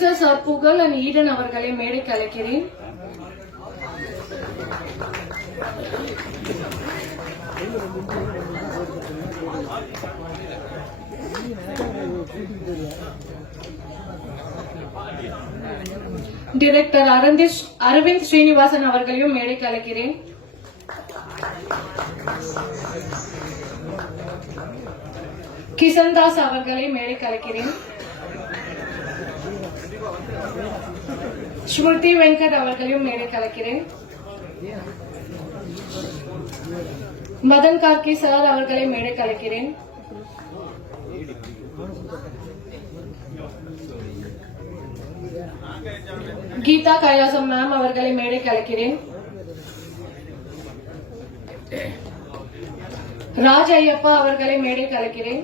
Producers are Pugal and Eden அவர்களை மேடைக்கு அழைக்கிறேன். Director அரவிந்த் ஸ்ரீனிவாசன் அவர்களையும் மேடைக்கு அழைக்கிறேன். கிஷன் தாஸ் அவர்களை மேடைக்கு அழைக்கிறேன். ஸ்மிருதி வெங்கட் அவர்களையும் மேடைக்கு அழைக்கிறேன். மதன் கார்கி சார் அவர்களை மேடைக்கு அழைக்கிறேன். கீதா கைலாசம் மேம் அவர்களை மேடைக்கு அழைக்கிறேன். ராஜ் ஐயப்பா அவர்களை மேடைக்கு அழைக்கிறேன்.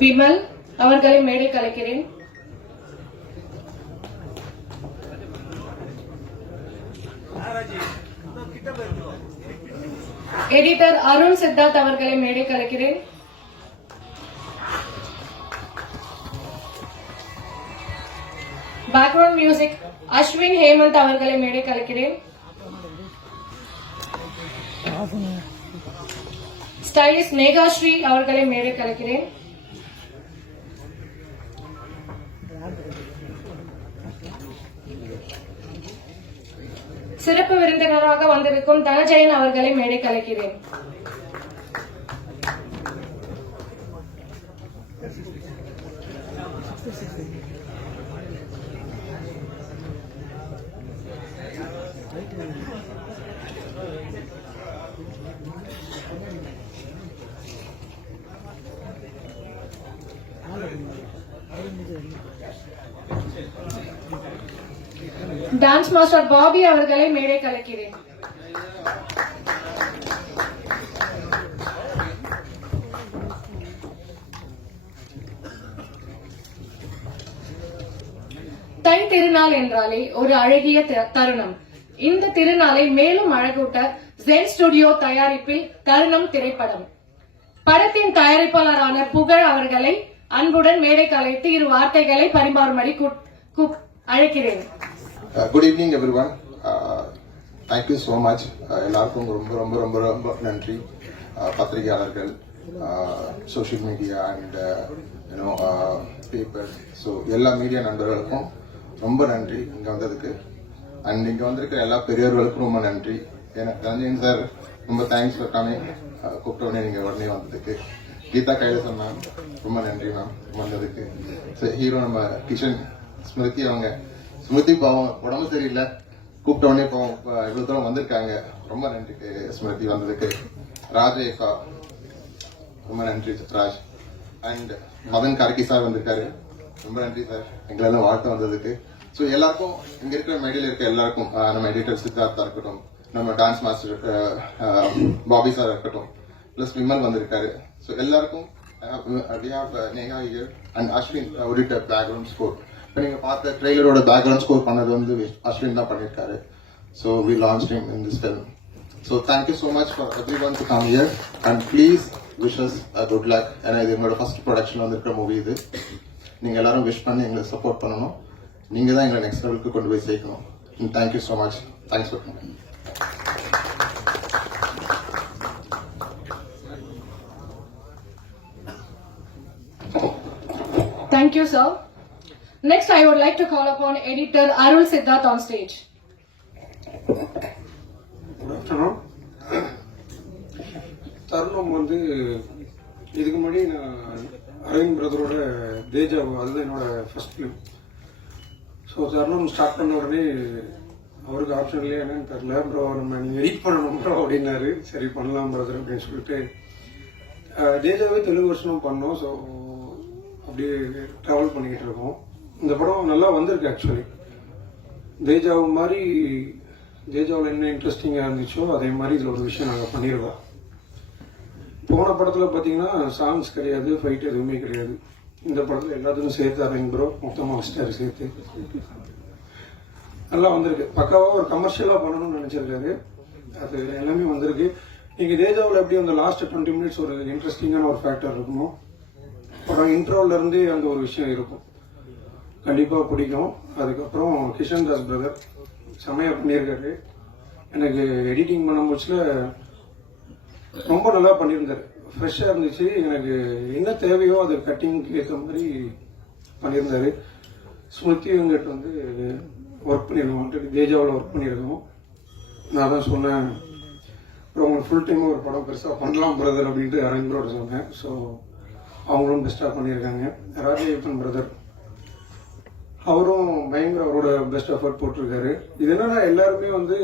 விமல் அவர்களை மேடைக்கு அழைக்கிறேன். எடிட்டர் அருண் சித்தார்த் அவர்களை மேடைக்கு அழைக்கிறேன். பேக்ரவுண்ட் மியூசிக் அஸ்வின் ஹேமந்த் அவர்களை மேடைக்கு அழைக்கிறேன். ஸ்டைலிஸ்ட் நேகாஸ்ரீ அவர்களை மேடைக்கு அழைக்கிறேன். சிறப்பு விருந்தினராக வந்திருக்கும் தனஜெயன் அவர்களை மேடைக்கு அழைக்கிறேன். டான்ஸ் மாஸ்டர் பாபி அவர்களை மேடைக்கு அழைக்கிறேன். தை திருநாள் என்றாலே ஒரு அழகிய தருணம். இந்த திருநாளை மேலும் அழகூட்ட ஜென் ஸ்டுடியோ தயாரிப்பில் தருணம் திரைப்படம். படத்தின் தயாரிப்பாளரான புகழ் அவர்களை அன்புடன் மேடைக்கு அழைத்து இரு வார்த்தைகளை பரிமாறும்படி அழைக்கிறேன். Good evening everyone. Thank you so much. எல்லாருக்கும் ரொம்ப ரொம்ப ரொம்ப ரொம்ப நன்றி. பத்திரிகையாளர்கள், social media and paper, so எல்லா மீடியா நண்பர்களுக்கும் ரொம்ப நன்றி இங்கே வந்ததுக்கு. அண்ட் இங்கே வந்திருக்கிற எல்லா பெரியவர்களுக்கும் ரொம்ப நன்றி. எனக்கு ரஞ்சன் சார் ரொம்ப தேங்க்ஸ் ஃபார் கமிங். கூப்பிட்டோடனே நீங்கள் உடனே வந்ததுக்கு. கீதா கைலாசம் மேம் ரொம்ப நன்றி மேம் வந்ததுக்கு. ஹீரோ நம்ம கிஷன் ஸ்மிருதி அவங்க ஸ்மிருதி பாவம் உடம்பு சரியில்லை, கூப்பிட்ட உடனே பாவம் இவ்வளவு தூரம் வந்திருக்காங்க. ரொம்ப நன்றி ஸ்மிருதி வந்ததுக்கு. ராஜேகா ரொம்ப நன்றி ராஜ். அண்ட் மதன் கார்கி சார் வந்திருக்காரு, ரொம்ப நன்றி சார் எங்களெல்லாம் வாழ்த்து வந்ததுக்கு. ஸோ எல்லாருக்கும் இங்க இருக்கிற மேடையில் இருக்க எல்லாருக்கும், நம்ம எடிட்டர் சித்தார்த்தா இருக்கட்டும், நம்ம டான்ஸ் மாஸ்டர் பாபி சார் இருக்கட்டும், பிளஸ் விமல் வந்திருக்காரு. ஸோ எல்லாருக்கும் Neha here and Ashwin did background score. இப்போ நீங்க பார்த்த ட்ரெய்லரோட பேக்ரவுண்ட் ஸ்கோர் பண்ணது வந்து அஸ்வின் தான் பண்ணியிருக்காரு. So we launch him in this film. So thank you so much for everyone to come here and please wish us a good luck. ஏன்னா இது எங்களோட ஃபர்ஸ்ட் ப்ரொடக்ஷன் வந்திருக்கிற மூவி இது. நீங்க எல்லாரும் விஷ் பண்ணி எங்களை சப்போர்ட் பண்ணணும். நீங்க தான் எங்களை நெக்ஸ்ட் லெவலுக்கு கொண்டு போய் சேர்க்கணும். Thank you so much. Thanks for coming. Thank you, sir. Next, I would like to call upon editor Arul Siddharth on stage. Good afternoon. தருணம் வந்து இதுக்கு முன்னாடி நான் அரவிந்த் பிரதரோட தேஜாவு, அதுதான் என்னோட ஃபர்ஸ்ட் ஃபிலிம். ஸோ தருணம் ஸ்டார்ட் பண்ண உடனே அவருக்கு ஆப்ஷன் இல்லையா என்னன்னு தெரில. அப்புறம் நம்ம நீங்கள் எடிட் பண்ணணும் ப்ரோ அப்படின்னாரு. சரி பண்ணலாம் பிரதர் அப்படின்னு சொல்லிட்டு தேஜாவே தெலுங்கு வருஷனும் பண்ணோம். ஸோ அப்படியே ட்ராவல் பண்ணிக்கிட்டு இருக்கோம். இந்த படம் நல்லா வந்திருக்கு. ஆக்சுவலி தேஜாவு மாதிரி தேஜாவில் என்ன இன்ட்ரெஸ்டிங்காக இருந்துச்சோ அதே மாதிரி இதில் ஒரு விஷயம் நாங்கள் பண்ணியிருக்கோம். போன படத்தில் பார்த்தீங்கன்னா சாங்ஸ் கிடையாது, ஃபைட் எதுவுமே கிடையாது. இந்த படத்தில் எல்லாத்துக்கும் சேர்த்து அரவிந்த் ப்ரோ மொத்தமாக வச்சிட்டாரு சேர்த்து. நல்லா வந்திருக்கு. பக்காவாக ஒரு கமர்ஷியலாக பண்ணணும்னு நினச்சிருக்காரு. அது எல்லாமே வந்திருக்கு. நீங்கள் தேஜாவில் எப்படி அந்த லாஸ்ட் 20 மினிட்ஸ் ஒரு இன்ட்ரெஸ்டிங்கான ஒரு ஃபேக்டர் இருக்குமோ அப்புறம் இன்ட்ரோலேருந்து அந்த ஒரு விஷயம் இருக்கும், கண்டிப்பாக பிடிக்கும். அதுக்கப்புறம் கிஷன் தாஸ் பிரதர் செமையாக பண்ணியிருக்காரு. எனக்கு எடிட்டிங் பண்ண முச்சில் ரொம்ப நல்லா பண்ணியிருந்தாரு, ஃப்ரெஷ்ஷாக இருந்துச்சு. எனக்கு என்ன தேவையோ அது கட்டிங்க்கு ஏற்ற மாதிரி பண்ணியிருந்தாரு. ஸ்மிருதி வெங்கட் வந்து ஒர்க் பண்ணியிருக்கோம், தேஜாவில் ஒர்க் பண்ணியிருக்கோம். நான் தான் சொன்னேன், அப்புறம் உங்களுக்கு ஃபுல் டைம் ஒரு படம் பெருசாக பண்ணலாம் பிரதர் அப்படின்ட்டு அரேஞ்சரோட சொன்னேன். ஸோ அவங்களும் பெஸ்ட்டாக பண்ணியிருக்காங்க. ராஜேப்பன் பிரதர் அவரும் பயங்கர அவரோட பெஸ்ட் எஃபர்ட் போட்டிருக்காரு. இது என்னன்னா எல்லாருமே வந்து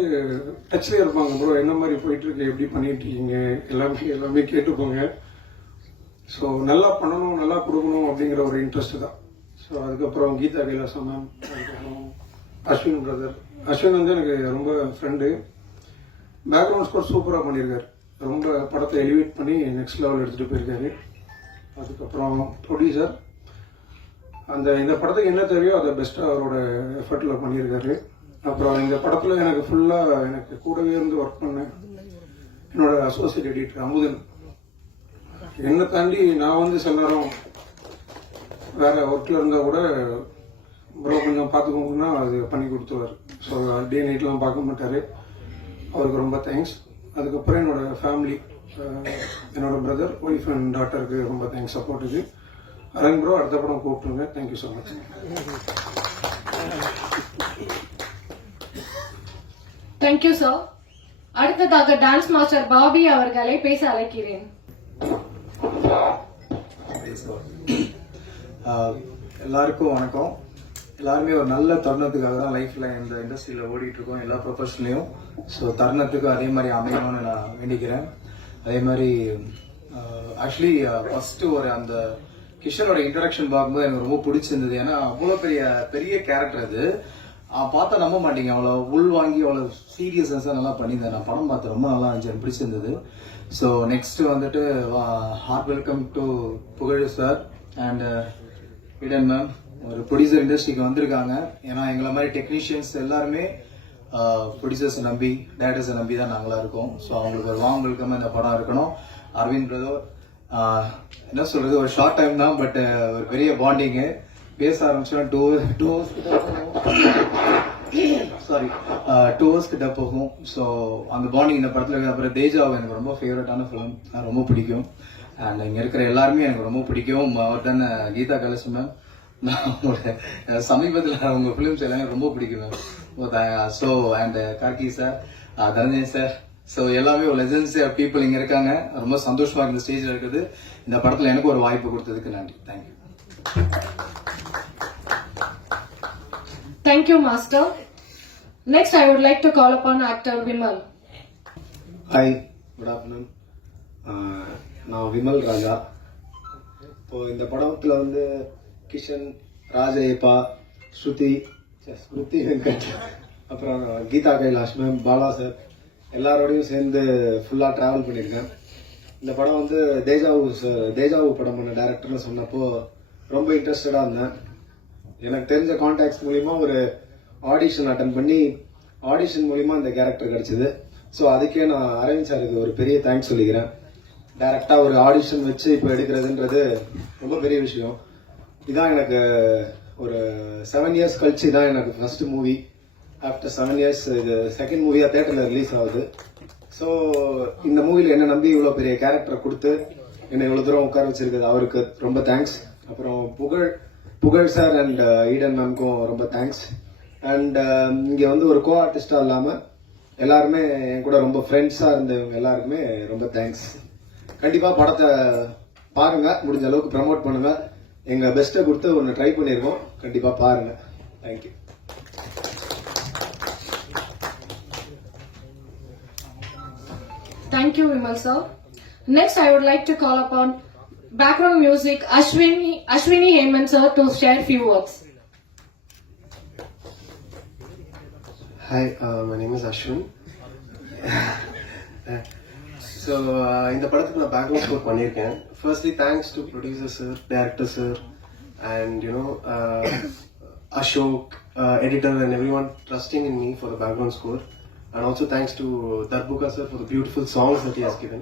டச்லேயே இருப்பாங்க, ப்ரோ என்ன மாதிரி போயிட்டு இருக்கு, எப்படி பண்ணிட்டு இருக்கீங்க, எல்லாமே கேட்டுப்போங்க. ஸோ நல்லா பண்ணணும், நல்லா கொடுக்கணும் அப்படிங்கிற ஒரு இன்ட்ரெஸ்ட் தான். ஸோ அதுக்கப்புறம் கீதா கைலாசம் மேம், அதுக்கப்புறம் அஸ்வின் பிரதர். அஸ்வின் வந்து எனக்கு ரொம்ப ஃப்ரெண்டு. பேக்ரவுண்ட் ஸ்கோர் சூப்பராக பண்ணியிருக்காரு, ரொம்ப படத்தை எலிவேட் பண்ணி நெக்ஸ்ட் லெவல் எடுத்துகிட்டு போயிருக்காரு. அதுக்கப்புறம் ப்ரொடியூசர் இந்த படத்துக்கு என்ன தேவையோ அதை பெஸ்ட்டாக அவரோட எஃபர்ட்டில் பண்ணியிருக்காரு. அப்புறம் இந்த படத்தில் எனக்கு ஃபுல்லாக எனக்கு கூடவே இருந்து ஒர்க் பண்ணேன் என்னோட அசோசியேட் எடிட்டர் அமுதன். என்னை தாண்டி நான் வந்து சில நேரம் வேற ஒர்க்கில் இருந்தால் கூட ப்ரோ கொஞ்சம் பார்த்துக்கோங்கன்னா அது பண்ணி கொடுத்துருவார். ஸோ டே நைட்லாம் பார்க்க மாட்டார், அவருக்கு ரொம்ப தேங்க்ஸ். அதுக்கப்புறம் என்னோட ஃபேமிலி, என்னோட பிரதர், ஒய்ஃப் அண்ட் டாட்டருக்கு ரொம்ப தேங்க்ஸ் சப்போர்ட்டுக்கு. அரன் ப்ரோ அடுத்த படம் கூப்பிட்டுருங்க. Thank you so much. Thank you sir. அடுத்ததாக டான்ஸ் மாஸ்டர் பாபி அவர்களை பேச அழைக்கிறேன். எல்லாருக்கும் வணக்கம். எல்லாருமே ஒரு நல்ல தருணத்துக்காக தான் லைஃப்ல இந்த இண்டஸ்ட்ரியில ஓடிட்டு இருக்கோம், எல்லா ப்ரொஃபஷன்லையும். ஸோ தருணத்துக்கு அதே மாதிரி அமையணும்னு நான் வேண்டிக்கிறேன். அதே மாதிரி ஆக்சுவலி ஃபர்ஸ்ட் ஒரு அந்த கிஷனோட இன்ட்ரடக்ஷன் பார்க்கும்போது எனக்கு ரொம்ப பிடிச்சிருந்தது. ஏன்னா அவ்வளோ பெரிய கேரக்டர் அது. பார்த்தா நம்ப மாட்டீங்க, அவ்வளோ உள் வாங்கி அவ்வளோ சீரியஸ்னஸாக நல்லா பண்ணியிருந்தேன். நான் படம் பார்த்து ரொம்ப நல்லா இருந்துச்சு, எனக்கு பிடிச்சிருந்தது. ஸோ நெக்ஸ்ட் வந்துட்டு ஹார்ட் வெல்கம் டு புகழ் சார் அண்ட் விடன் மேம். ஒரு ப்ரொடியூசர் இண்டஸ்ட்ரிக்கு வந்திருக்காங்க. ஏன்னா எங்களை மாதிரி டெக்னீஷியன்ஸ் எல்லாருமே ப்ரொடியூசர்ஸை நம்பி, டேரக்டர்ஸை நம்பி தான் நாங்களாம் இருக்கோம். ஸோ அவங்களுக்கு ஒரு வார்ம் வெல்கம் இந்த படம் இருக்கணும். அரவிந்த் பிரதர் என்ன சொல்றது, ஒரு ஷார்ட் டைம் தான், பட் ஒரு பெரிய பாண்டிங்கு. பேச ஆரம்பிச்சோன்னா 2 ஹவர்ஸ் கிட்ட போகும். ஸோ அந்த பாண்டிங் இந்த படத்தில் இருக்கு. அப்புறம் தேஜாவை எனக்கு ரொம்ப ஃபேவரட்டான ஃபிலிம், ரொம்ப பிடிக்கும். அண்ட் இங்கே இருக்கிற எல்லாருமே எனக்கு ரொம்ப பிடிக்கும். அவர் தானே கீதா கைலாசம் மேம், நான் உங்களோட சமீபத்தில் உங்கள் ஃபிலிம்ஸ் எல்லாமே ரொம்ப பிடிக்கும் ma'am. So and Gargi sir, Dhananjay sir, so எல்லாமே ஒரு லெஜண்ட்ஸ் பீப்புள் இங்கே இருக்காங்க. ரொம்ப சந்தோஷமா இந்த ஸ்டேஜில் இருக்குது. இந்த படத்தில் எனக்கு ஒரு வாய்ப்பு கொடுத்ததுக்கு நன்றி. Thank you. Thank you, Master. Next, I would like to call upon actor Vimal. Hi, good afternoon. நான் விமல் ராஜா. இப்போ இந்த படத்தில் வந்து கிஷன், ராஜயப்பா, ஸ்ருதி வெங்கட், அப்புறம் கீதா கைலாஷ் மேம், பாலா சார் எல்லாரோடையும் சேர்ந்து ஃபுல்லாக ட்ராவல் பண்ணியிருக்கேன். இந்த படம் வந்து தேஜாவு படம் பண்ண டேரக்டர்னு சொன்னப்போ ரொம்ப இன்ட்ரெஸ்டடாக இருந்தேன். எனக்கு தெரிஞ்ச கான்டாக்ட்ஸ் மூலிமா ஒரு ஆடிஷன் அட்டன் பண்ணி ஆடிஷன் மூலிமா இந்த கேரக்டர் கிடைச்சிது. ஸோ அதுக்கே நான் அரவிந்த் சாருக்கு ஒரு பெரிய தேங்க்ஸ் சொல்லிக்கிறேன். டைரக்டாக ஒரு ஆடிஷன் வச்சு இப்போ எடுக்கிறதுன்றது ரொம்ப பெரிய விஷயம். இதான் எனக்கு ஒரு 7 இயர்ஸ் கழிச்சு தான் எனக்கு ஃபர்ஸ்ட் மூவி. ஆஃப்டர் 7 இயர்ஸ் இது செகண்ட் மூவியாக தேட்டரில் ரிலீஸ் ஆகுது. ஸோ இந்த மூவியில் என்னை நம்பி இவ்வளோ பெரிய கேரக்டரை கொடுத்து என்னை இவ்வளோ தூரம் உட்கார வச்சிருக்குது, அவருக்கு ரொம்ப தேங்க்ஸ். அப்புறம் புகழ் சார் அண்ட் ஈடன் மேம்க்கும் ரொம்ப தேங்க்ஸ். அண்ட் இங்கே வந்து ஒரு கோ ஆர்டிஸ்டாக இல்லாமல் எல்லாருமே என் கூட ரொம்ப ஃப்ரெண்ட்ஸாக இருந்தவங்க எல்லாருக்குமே ரொம்ப தேங்க்ஸ். கண்டிப்பாக படத்தை பாருங்க, முடிஞ்ச அளவுக்கு ப்ரமோட் பண்ணுங்க. எங்கள் பெஸ்ட்டை கொடுத்து ஒன்று ட்ரை பண்ணியிருக்கோம், கண்டிப்பாக பாருங்க. Thank you. Thank you, Vimal sir. Next, I would like to call upon background music Ashwini Hemant sir to share few words. Hi, my name is Ashwin. So, இந்த படத்துக்கு நான் பேக்ரவுண்ட் ஸ்கோர் பண்ணியிருக்கேன். Firstly, thanks to producer sir, director sir, and Ashok, editor, and everyone trusting in me for the background score. and also thanks to Darbuka sir for the beautiful songs that he has given.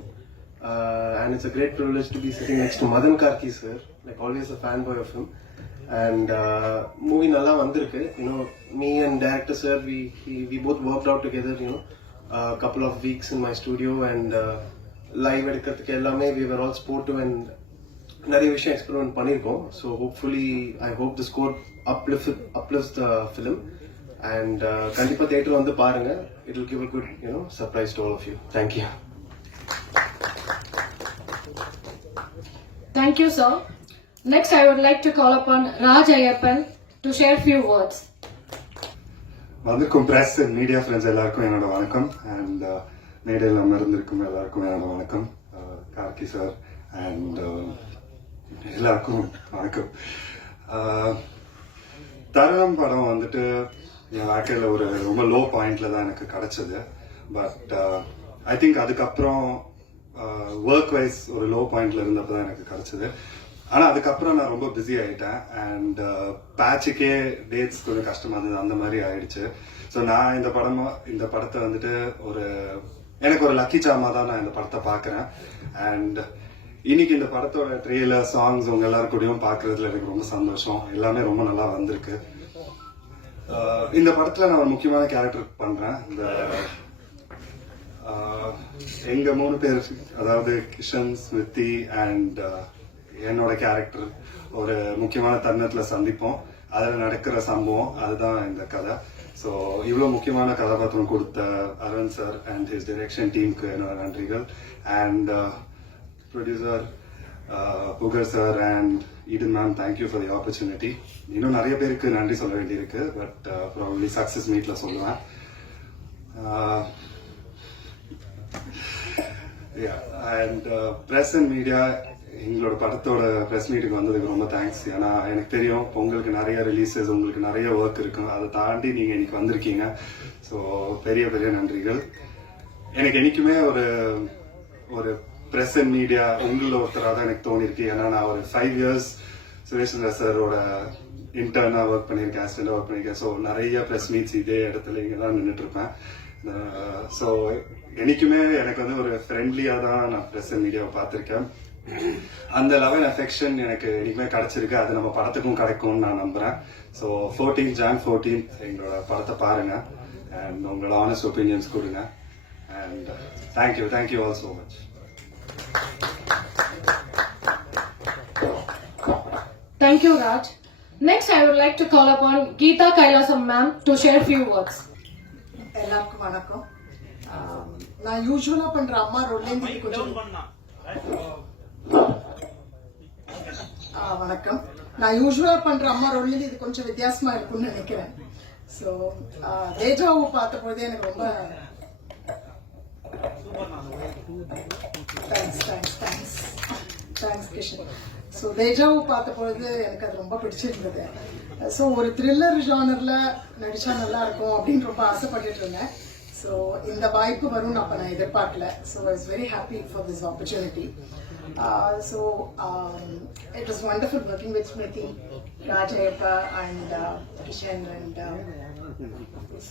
And it's a great privilege to be sitting next to Madan Karki sir, like always a fanboy of him. And movie nalla vandirukku, you know, me and director sir, we both worked out together, you know, a couple of weeks in my studio, and live edukradhukku ellame we were all sportive and நிறைய விஷயம் experiment பண்ணியிருக்கோம். So hopefully I hope the score uplifts the film, and கண்டிப்பாக theatre வந்து பாருங்க. It will give a good, you know, surprise to all of you. Thank you. Thank you, sir. Next, I would like to call upon Raj Ayappan to share few words. வந்திருக்கும் press and media friends எல்லாருக்கும் என்னோட வணக்கம். And மேடையில் அமர்ந்திருக்கும் எல்லாருக்கும் என்னோட வணக்கம். Gargi sir and எல்லாருக்கும் வணக்கம். தருணம் படம் வந்துட்டு என் வாழ்க்கையில் ஒரு ரொம்ப லோ பாயிண்ட்ல தான் எனக்கு கிடைச்சது. பட் ஐ திங்க் அதுக்கப்புறம் ஒர்க் வைஸ் ஒரு லோ பாயிண்ட்ல இருந்தப்போ தான் எனக்கு கிடைச்சது. ஆனால் அதுக்கப்புறம் நான் ரொம்ப பிஸி ஆகிட்டேன். அண்ட் பேட்சுக்கே டேட்ஸ் கொஞ்சம் கஷ்டமாக இருந்தது, அந்த மாதிரி ஆயிடுச்சு. ஸோ நான் இந்த படத்தை வந்துட்டு எனக்கு ஒரு லக்கி சாமா தான் நான் இந்த படத்தை பார்க்குறேன். அண்ட் இன்னைக்கு இந்த படத்தோட ட்ரெய்லர் சாங்ஸ் உங்க எல்லாரும் கூடயும் பார்க்கறதுல எனக்கு ரொம்ப சந்தோஷம். எல்லாமே ரொம்ப நல்லா வந்திருக்கு. இந்த படத்துல நான் ஒரு முக்கியமான கேரக்டர் பண்றேன். எங்க 3 பேர், அதாவது கிஷன், ஸ்மிருதி அண்ட் என்னோட கேரக்டர் ஒரு முக்கியமான தருணத்துல சந்திப்போம். அதுல நடக்கிற சம்பவம் அதுதான் இந்த கதை. ஸோ இவ்வளவு முக்கியமான கதாபாத்திரம் கொடுத்த Aravind sir and his direction டீமுக்கு என்னோட நன்றிகள். And producer Pugar sir and Eden ma'am, thank you for the opportunity. இன்னும் நிறைய பேருக்கு நன்றி சொல்ல வேண்டியிருக்கு, பட் ப்ராபப்லி சக்சஸ் மீட்ல சொல்லுவேன். அண்ட் பிரஸ் அண்ட் மீடியா எங்களோட படத்தோட பிரஸ் மீட்டுக்கு வந்ததுக்கு ரொம்ப தேங்க்ஸ். ஏன்னா எனக்கு தெரியும் உங்களுக்கு நிறைய ரிலீசஸ், உங்களுக்கு நிறைய ஒர்க் இருக்கும், அதை தாண்டி நீங்க இன்னைக்கு வந்திருக்கீங்க. ஸோ பெரிய பெரிய நன்றிகள். எனக்கு என்னைக்குமே ஒரு பிரஸ் அண்ட் மீடியா உங்களில் ஒருத்தராக தான் எனக்கு தோணிருக்கு. ஏன்னா நான் ஒரு 5 years சுரேஷ் சந்திரா சாரோட இன்டர்னா ஒர்க் பண்ணியிருக்கேன், அசிஸ்டண்டா ஒர்க் பண்ணியிருக்கேன். ஸோ நிறைய ப்ரெஸ் மீட்ஸ் இதே இடத்துல இங்கே தான் நின்றுட்டு இருப்பேன். ஸோ என்னைக்குமே எனக்கு வந்து ஒரு ஃப்ரெண்ட்லியாக தான் நான் ப்ரெஸ் அண்ட் மீடியாவை பார்த்துருக்கேன். அந்த லவ் அண்ட் அஃபெக்ஷன் எனக்கு என்னைக்குமே கிடைச்சிருக்கு. அது நம்ம படத்துக்கும் கிடைக்கும்னு நான் நம்புறேன். ஸோ 14 Jan எங்களோட படத்தை பாருங்க அண்ட் உங்களோட ஆனஸ்ட் ஒப்பீனியன்ஸ் கொடுங்க. And thank you all so much. Thank you, Raj. Next, I would like to call upon Geeta Kailasam ma'am to share few words. எல்லாருக்கும் வணக்கம். நான் யூஸ்வலா பண்ற அம்மா ரோல்லேருந்து கொஞ்சம் வணக்கம். நான் யூஸ்வலா பண்ற அம்மா ரோல்லேருந்து இது கொஞ்சம் வித்தியாசமா இருக்கும்னு நினைக்கிறேன். ஸோ தேஜாவை பார்த்த பொழுது எனக்கு ரொம்ப தேங்க்ஸ் கிஷன். ஸோ தேஜாவை பார்த்த பொழுது எனக்கு அது ரொம்ப பிடிச்சிருந்தது. ஸோ ஒரு த்ரில்லர் ஜானர்ல நடிச்சா நல்லா இருக்கும் அப்படின்னு ரொம்ப ஆசைப்பட்டுட்டு இருந்தேன். ஸோ இந்த வாய்ப்பு வரும்னு அப்போ நான் எதிர்பார்க்கல. So I was very happy for this opportunity. So it was wonderful working with Smriti, Rajayappa and Kishan, and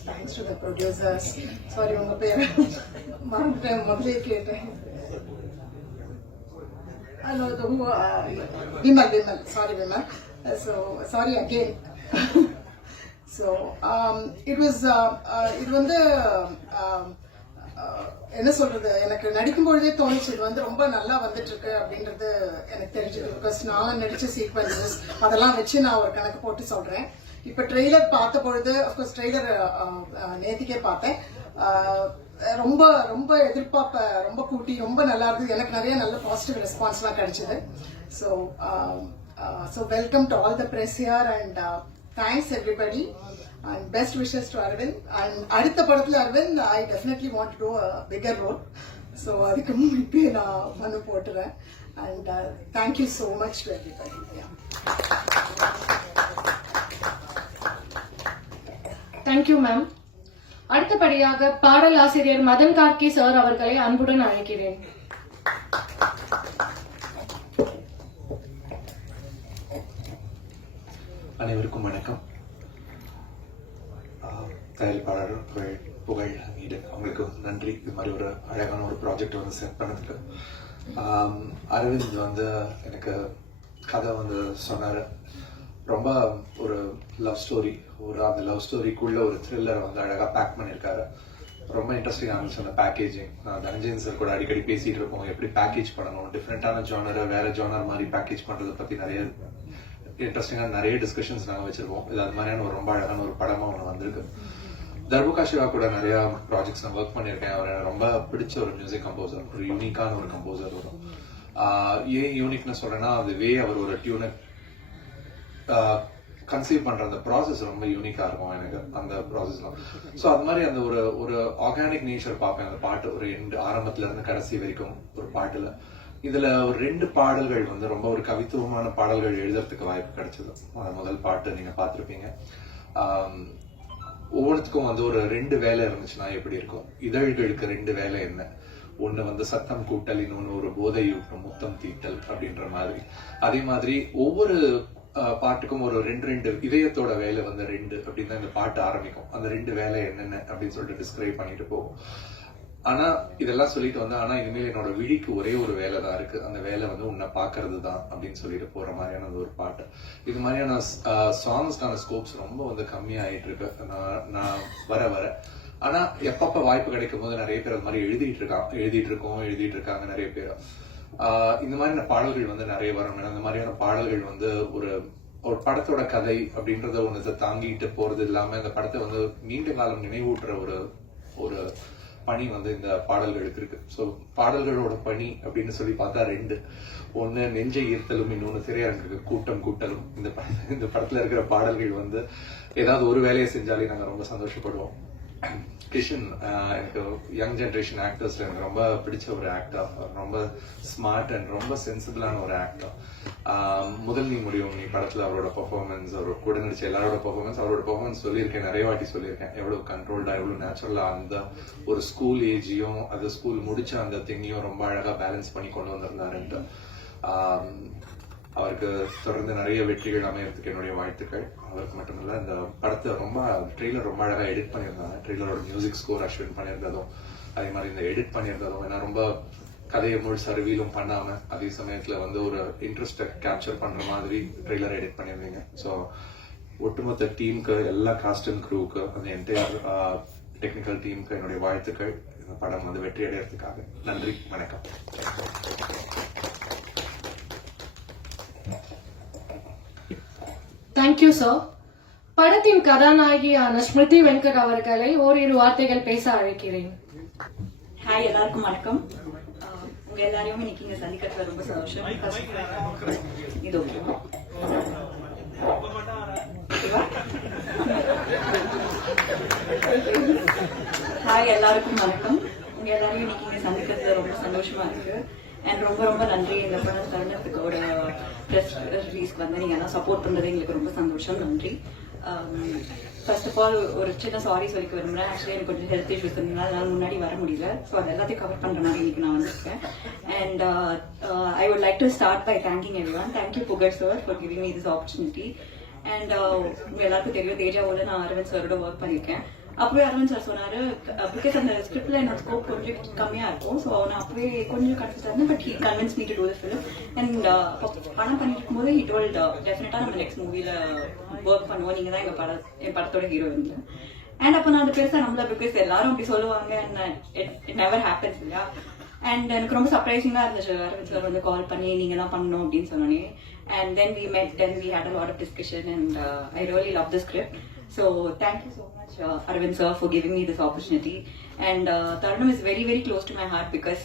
thanks to the producers. Sorry, unga per marutten modle keten. Hello, Vimal. Sorry, Vimal. So sorry again. So it was என்ன சொல்றது, எனக்கு நடிக்கும் பொழுதே தோணுச்சு இது வந்து ரொம்ப நல்லா வந்துட்டு இருக்கு அப்படின்றது எனக்கு தெரிஞ்சது. பிகாஸ் நான் நடிச்ச சீக்வன்சஸ் அதெல்லாம் வச்சு நான் ஒரு கணக்கு போட்டு சொல்றேன். இப்ப ட்ரெய்லர் பார்த்த பொழுது, அப்கோர்ஸ் ட்ரெய்லர் நேத்திக்கே பார்த்தேன், ரொம்ப ரொம்ப எதிர்பார்ப்ப ரொம்ப கூட்டி ரொம்ப நல்லா இருந்தது. எனக்கு நிறைய நல்ல பாசிட்டிவ் ரெஸ்பான்ஸ்லாம் கிடைச்சது. So welcome to all the press here and thanks everybody. And best wishes to Arvind. And அடுத்த படத்துல Arvind, I definitely want to do a bigger role. So அதுக்கு முன்னாடி நான் பண்ண போட்டுறேன். And thank you so much to everybody. Yeah. Thank you, ma'am. அடுத்தபடியாக பாடல் ஆசிரியர் மதன் கார்கி சார் அவர்களை அன்புடன் அழைக்கிறேன். அனைவருக்கும் வணக்கம். தயாரிப்பாளர் புகழ் ஈடன் அவங்களுக்கு நன்றி. இது மாதிரி ஒரு அழகான ஒரு ப்ராஜெக்ட் வந்து செட் பண்ணதுக்கு. அரவிந்த் வந்து எனக்கு கதை வந்து சொன்னார். ரொம்ப ஒரு லவ் ஸ்டோரி, அந்த லவ் ஸ்டோரிக்குள்ள ஒரு த்ரில்லரை வந்து அழகாக பேக் பண்ணியிருக்காரு. ரொம்ப இன்ட்ரெஸ்டிங்காக இருந்துச்சு அந்த பேக்கேஜிங். நான் தனஞ்சயன் சார் கூட அடிக்கடி பேசிகிட்டு இருக்கோம், எப்படி பேக்கேஜ் பண்ணணும், டிஃப்ரெண்ட்டான ஜானரை வேற ஜானர் மாதிரி பேக்கேஜ் பண்ணுறதை பற்றி நிறைய இன்ட்ரெஸ்டிங்காக நிறைய டிஸ்கஷன்ஸ் நாங்கள் வச்சிருக்கோம். இது அது மாதிரியான ஒரு ரொம்ப அழகான ஒரு படமாக ஒன்று வந்திருக்கு. தர்புகா சிவா கூட நிறைய ப்ராஜெக்ட்ஸ் நான் ஒர்க் பண்ணியிருக்கேன். அவர் ரொம்ப பிடிச்ச ஒரு மியூசிக் கம்போசர், ஒரு யூனிக்கான ஒரு கம்போசர் வரும். ஏன் யூனிக்னு சொல்றேன்னா, அது அவர் ஒரு டியூனை கன்சீவ் பண்ற அந்த ப்ராசஸ் ரொம்ப யூனிக்கா இருக்கும் எனக்கு அந்த ப்ராசஸ்லாம். ஸோ அது மாதிரி அந்த ஒரு ஆர்கானிக் நேச்சர் பார்ப்பேன் அந்த பாட்டு, ஒரு ஆரம்பத்துல இருந்து கடைசி வரைக்கும் ஒரு பாட்டுல. இதுல ஒரு 2 பாடல்கள் வந்து ரொம்ப ஒரு கவித்துவமான பாடல்கள் எழுதுறதுக்கு வாய்ப்பு கிடைச்சது. முதல் பாட்டு நீங்க பார்த்திருப்பீங்க. ஒவ்வொருத்துக்கும் வந்து ஒரு 2 வேலை இருந்துச்சுன்னா எப்படி இருக்கும். இதழ்களுக்கு 2 வேலை என்ன, ஒண்ணு வந்து சத்தம் கூட்டல், இன்னொன்னு ஒரு போதையூட்டும் முத்தம் தீட்டல் அப்படின்ற மாதிரி. அதே மாதிரி ஒவ்வொரு பாட்டுக்கும் ஒரு 2 இதயத்தோட வேலை வந்து 2 அப்படின்னு தான் இந்த பாட்டு ஆரம்பிக்கும். அந்த 2 வேலை என்னென்ன அப்படின்னு சொல்லிட்டு டிஸ்கிரைப் பண்ணிட்டு போகும். ஆனா இதெல்லாம் சொல்லிட்டு வந்து, ஆனா இனிமேல் என்னோட விழிக்கு ஒரே ஒரு வேலை தான் இருக்கு, அந்த வேலை வந்து உன்னை பாக்குறது தான் அப்படின்னு சொல்லிட்டு போற மாதிரியான ஒரு பாட்டு. இது மாதிரியான சாங்ஸ்க்கான ஸ்கோப்ஸ் ரொம்ப வந்து கம்மியாயிட்டு இருக்கு நான் வர. ஆனா எப்பப்ப வாய்ப்பு கிடைக்கும் போது நிறைய பேர் அது மாதிரி எழுதிட்டு இருக்காங்க நிறைய பேர். இந்த மாதிரியான பாடல்கள் வந்து நிறைய வரும். இந்த மாதிரியான பாடல்கள் வந்து ஒரு படத்தோட கதை அப்படின்றத ஒண்ணு தாங்கிட்டு போறது இல்லாம இந்த படத்தை வந்து நீண்ட காலம் நினைவூட்டுற ஒரு பணி வந்து இந்த பாடல்களுக்கு இருக்கு. ஸோ பாடல்களோட பணி அப்படின்னு சொல்லி பார்த்தா 2. ஒண்ணு நெஞ்சை ஈர்த்தலும், இன்னொன்னு திரையரங்குக்கு கூட்டலும். இந்த படத்துல இருக்கிற பாடல்கள் வந்து ஏதாவது ஒரு வேலையை செஞ்சாலே நாங்க ரொம்ப சந்தோஷப்படுவோம். கிஷன் எனக்கு யங் ஜென்ரேஷன் ஆக்டர்ஸ் எனக்கு ரொம்ப பிடிச்ச ஒரு ஆக்டர். ரொம்ப ஸ்மார்ட் அண்ட் ரொம்ப சென்சிபிளான ஒரு ஆக்டர். முதல் நீ முடியும் நீ படத்துல அவரோட பெர்ஃபார்மன்ஸ், அவர் கூட நடிச்ச எல்லாரோட பெர்ஃபார்மன்ஸ் சொல்லியிருக்கேன், நிறைய வாட்டி சொல்லியிருக்கேன். எவ்வளவு கண்ட்ரோல்டா, எவ்வளவு நேச்சுரலா அந்த ஒரு ஸ்கூல் ஏஜையும் அது ஸ்கூல் முடிச்ச அந்த திங்கையும் ரொம்ப அழகா பேலன்ஸ் பண்ணி கொண்டு வந்திருந்தாருன்ட்டு. அவருக்கு தொடர்ந்து நிறைய வெற்றிகள் அமையறதுக்கு என்னுடைய வாழ்த்துக்கள். அவருக்கு மட்டுமில்ல, இந்த படத்தை ட்ரெய்லர் ரொம்ப அழகா எடிட் பண்ணியிருந்தாங்க. ட்ரெய்லரோட மியூசிக் ஸ்கோர் அஸ்வின் பண்ணியிருந்ததும், அதே மாதிரி இந்த எடிட் பண்ணியிருந்ததும், ஏன்னா ரொம்ப கதையை முழுசா ரிவீலும் பண்ணாம அதே சமயத்துல வந்து ஒரு இன்ட்ரெஸ்டை கேப்சர் பண்ற மாதிரி ட்ரெய்லர் எடிட் பண்ணியிருந்தீங்க. ஸோ ஒட்டுமொத்த டீமுக்கு, எல்லா காஸ்ட் அண்ட் க்ரூவுக்கு, அந்த என்டையர் டெக்னிக்கல் டீமுக்கு என்னுடைய வாழ்த்துக்கள். இந்த படம் வந்து வெற்றி அடைகிறதுக்காக. நன்றி, வணக்கம். Thank you sir. படத்தின் கதாநாயகியான ஸ்மிருதி வெங்கட் அவர்களை ஓரிரு வார்த்தைகள் பேச அழைக்கிறேன். ஹாய், எல்லாருக்கும் வணக்கம். உங்க எல்லாரையும் இன்னைக்கு இங்க சந்திக்கிறதுல ரொம்ப சந்தோஷம். இது ஓகேவா? ஹாய், எல்லாருக்கும் வணக்கம். உங்க எல்லாரையும் இன்னைக்கு இங்க சந்திக்கிறதுல ரொம்ப சந்தோஷமா இருக்கு. அண்ட் ரொம்ப ரொம்ப நன்றி. இந்த படம் தருணத்துக்கோட ப்ரெஸ் ரிலீஸ்க்கு வந்து நீங்க எல்லாம் சப்போர்ட் பண்றது எங்களுக்கு ரொம்ப சந்தோஷம். நன்றி. ஃபர்ஸ்ட் ஆஃப் ஆல் ஒரு சின்ன சாரி சொல்லிக்க விரும்புறேன். ஆக்சுவலி எனக்கு கொஞ்சம் ஹெல்த் இஷ்யூஸ் இருந்ததுனால அதனால முன்னாடி வர முடியல. ஸோ அது எல்லாத்தையும் கவர் பண்றதுனால இன்னைக்கு நான் வந்திருக்கேன். And I would like to start by thanking everyone. Thank you Pugazh sir for giving me this opportunity. And உங்க எல்லாருக்கும் தெரியும், தேஜாவோட நான் அரவிந்த் சாரோட ஒர்க் பண்ணியிருக்கேன். அப்பவே அரவிந்த் சார் சொன்னாரு, பிகாஸ் அந்த ஸ்கிரிப்ட்ல என்னோட ஸ்கோப் கொஞ்சம் கம்மியா இருக்கும். ஸோ நான் அப்பவே கொஞ்சம் கன்ஃபியூஸ் இருந்தேன். But he convince me to do the film. And படம் பண்ணிட்டு இருக்கும்போது ஹி டோல்ட் டெஃபினட்டா நம்ம நெக்ஸ்ட் மூவில ஒர்க் பண்ணுவோம், நீங்க தான் என் படத்தோட ஹீரோயின். அண்ட் அப்ப நான் அது பெருசா நம்பல, பிகாஸ் எல்லாரும் அப்படி சொல்லுவாங்க. இட் நெவர் ஹேப்பன்ஸ் இல்லையா. அண்ட் எனக்கு ரொம்ப சர்ப்ரைசிங்கா இருந்துச்சு அரவிந்த் சார் வந்து கால் பண்ணி நீங்க தான் பண்ணணும் அப்படின்னு சொன்னோன்னே. And then we met, then we had a lot of discussion and I really love the script. So thank you so much Arvind sir for giving me this opportunity. And Tarunam is very very close to my heart because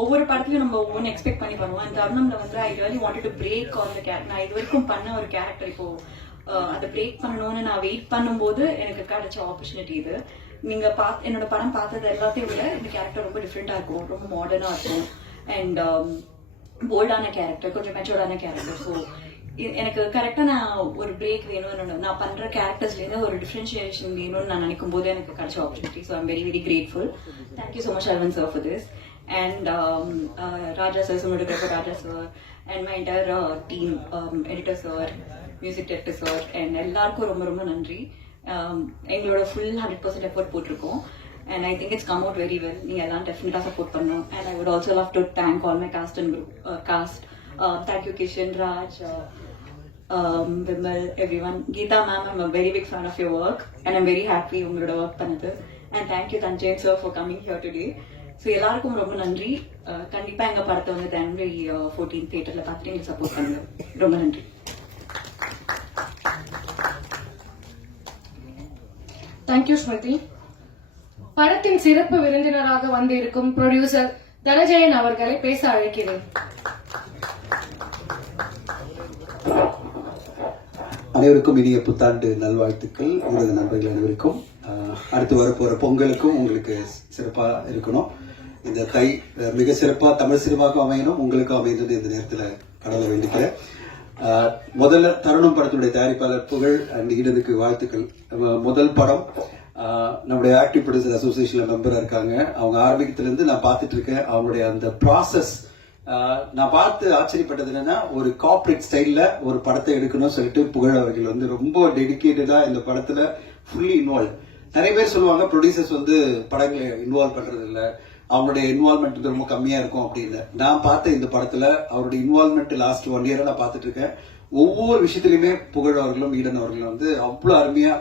ஒவ்வொரு படத்துலயும் நம்ம ஒவ்வொன்று expect பண்ணி பண்ணுவோம். அந்த தருணம்ல வந்து I really wanted to break on the character. நான் இது வரைக்கும் பண்ண ஒரு கேரக்டர் இப்போ அதை பிரேக் பண்ணணும்னு நான் வெயிட் பண்ணும்போது எனக்கு கிடைச்ச ஆப்பர்ச்சுனிட்டி இது. நீங்க என்னோட படம் பார்த்தது எல்லாத்தையும் விட இந்த கேரக்டர் ரொம்ப டிஃப்ரெண்டா இருக்கும், ரொம்ப மாடர்னா இருக்கும். அண்ட் போல்டான கேரக்டர், கொஞ்சம் மெச்சூர்டான கேரக்டர். ஸோ எனக்கு கரெக்டா நான் ஒரு பிரேக் வேணும்னு, நான் பண்ற கேரக்டர்ஸ்ல இருந்து ஒரு டிஃபரன்ஷியேஷன் வேணும்னு நான் நினைக்கும் போது எனக்கு கிடைச்ச opportunity. So I'm very very grateful. Thank you so much Aravind sir for this. And Raja sir, cinematographer Raja sir, and my entire team, editor sir, music director sir, and எல்லாருக்கும் ரொம்ப ரொம்ப நன்றி. எங்களோட ஃபுல் 100% எஃபர்ட் போட்டிருக்கோம். And I think it's come out very well. நீங்க எல்லாம் டெஃபினட்டா support பண்ணணும். And I would also love to thank all my cast and cast. Thank you Kishan, Raj, Vimal, everyone. Geeta ma'am, I'm a very big fan of your work and I'm very happy உங்களோட work பண்ணது. And thank you Tanjay sir for coming here today. So எல்லாருக்கும் ரொம்ப நன்றி. கண்டிப்பா எங்க படத்தை வந்து January 14 தியேட்டர்ல பார்த்துட்டு எங்களுக்கு சப்போர்ட் பண்ணுங்க. ரொம்ப நன்றி. தேங்க்யூ ஸ்மிருதி. படத்தின் சிறப்பு விருந்தினராக வந்து இருக்கும் ப்ரொடியூசர் தனஜெயன் அவர்களை பேச அழைக்கிறேன். அனைவருக்கும் இனிய புத்தாண்டு நல்வாழ்த்துக்கள். ஊடக நண்பர்கள் அனைவருக்கும் அடுத்து வரப்போற பொங்கலுக்கும் உங்களுக்கு சிறப்பா இருக்கணும். இந்த தை மிக சிறப்பா தமிழ் சினிமாவுக்கும் அமையணும், உங்களுக்கும் அமைந்தது இந்த நேரத்துல கடவுளை வேண்டிக்கிறேன். முதல்ல தருணம் படத்துடைய தயாரிப்பாளர் புகழ் அண்ட் ஈடனுக்கு வாழ்த்துக்கள். முதல் படம் நம்முடைய ஆக்டிவ் ப்ரொடியூசர் அசோசியேஷன்ல மெம்பரா இருக்காங்க. அவங்க ஆரம்பிக்கத்துல இருந்து நான் பார்த்துட்டு இருக்கேன். அவங்களுடைய அந்த ப்ராசஸ் நான் பார்த்து ஆச்சரியப்பட்டது என்னன்னா, ஒரு கார்ப்பரேட் ஸ்டைல்ல ஒரு படத்தை எடுக்கணும்னு சொல்லிட்டு புகழ் அவர்கள் வந்து ரொம்ப டெடிகேட்டடா இந்த படத்துல ஃபுல்லி இன்வால்வ். நிறைய பேர் சொல்லுவாங்க ப்ரொடியூசர்ஸ் வந்து படங்களை இன்வால்வ் பண்றது இல்ல, அவங்களுடைய இன்வால்மெண்ட் வந்து ரொம்ப கம்மியா இருக்கும் அப்படின்னு. நான் பார்த்த இந்த படத்துல அவருடைய இன்வால்மெண்ட் லாஸ்ட் 1 இயரா நான் பார்த்துட்டு இருக்கேன். ஒவ்வொரு விஷயத்திலுமே புகழ் அவர்களும் ஈடன் அவர்களும் வந்து அவ்வளவு அருமையா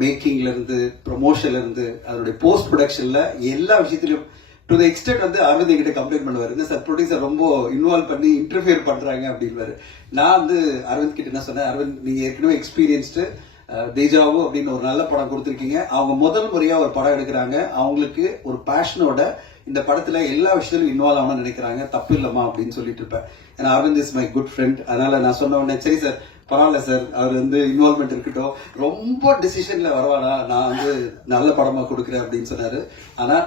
மேக்கிங்ல இருந்து ப்ரொமோஷன்ல இருந்து அதனுடைய போஸ்ட் ப்ரொடக்ஷன்ல எல்லா விஷயத்திலும் டு தி எக்ஸ்டென்ட் வந்து அரவிந்த் என்கிட்ட கம்ப்ளைண்ட் பண்ணுவாரு, சார் ப்ரொடியூசர் ரொம்ப இன்வால்வ் பண்ணி இன்டர்ஃபியர் பண்றாங்க அப்படின்னு. நான் வந்து அரவிந்த் கிட்ட என்ன சொன்னேன், அரவிந்த் நீங்க ஏற்கனவே எக்ஸ்பீரியன்ஸ்டு தேஜாவு அப்படின்னு ஒரு நல்ல படம் கொடுத்துருக்கீங்க. அவங்க முதல் முறையா ஒரு படம் எடுக்கிறாங்க, அவங்களுக்கு ஒரு பேஷனோட இந்த படத்துல எல்லா விஷயத்திலும் இன்வால்வ் ஆகணும்னு நினைக்கிறாங்க, தப்பு இல்லமா அப்படின்னு சொல்லிட்டு இருப்பேன். ஏன்னா Aravind is my good friend. அதனால நான் சொன்ன உடனே சரி சார் பரவாயில்ல சார், அவர் வந்து இன்வால்வ்மெண்ட் இருக்கட்டும், ரொம்ப டிசிஷன்ல வரவானா, நான் வந்து நல்ல படமா கொடுக்குறேன் அப்படின்னு சொன்னாரு. ஆனா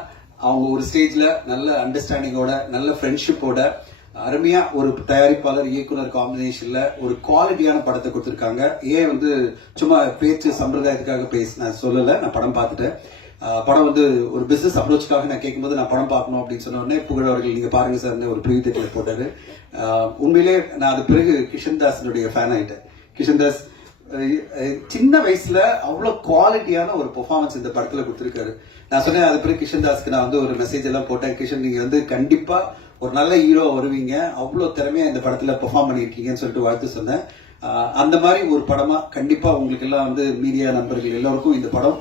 அவங்க ஒரு ஸ்டேஜ்ல நல்ல அண்டர்ஸ்டாண்டிங்கோட நல்ல ஃப்ரெண்ட்ஷிப்போட அருமையா ஒரு தயாரிப்பாளர் இயக்குனர் காம்பினேஷன்ல ஒரு குவாலிட்டியான படத்தை கொடுத்திருக்காங்க. ஏன் வந்து சும்மா பேச்சு சம்பிரதாயத்துக்காக நான் சொல்லல, நான் படம் பார்த்துட்டேன். படம் வந்து ஒரு பிசினஸ் அப்ரோச்சுக்காக நான் கேட்கும்போது நான் படம் பார்க்கணும் அப்படின்னு சொன்ன உடனே புகழ் அவர்கள் நீங்க பாருங்க சார் ஒரு ப்ரிவியூ தியேட்டர்ல போட்டாரு. உண்மையிலே நான் அது பிறகு கிஷன் தாஸனுடைய ஃபேன் ஆயிட்டேன். கிஷன் தாஸ் சின்ன வயசுல அவ்வளவு குவாலிட்டியான ஒரு பெர்ஃபார்மன்ஸ் இந்த படத்துல கொடுத்திருக்காரு. நான் சொன்னேன் அது பிறகு கிஷன் தாஸ்க்கு நான் வந்து ஒரு மெசேஜ் எல்லாம் போட்டேன், கிஷன் நீங்க வந்து கண்டிப்பா ஒரு நல்ல ஹீரோ வருவீங்க, அவ்வளவு திறமையா இந்த படத்துல பெர்ஃபார்ம் பண்ணிருக்கீங்கன்னு சொல்லிட்டு வாழ்த்து சொன்னேன். அந்த மாதிரி ஒரு படமா கண்டிப்பா உங்களுக்கு எல்லாம் வந்து மீடியா நண்பர்கள் எல்லாருக்கும் இந்த படம்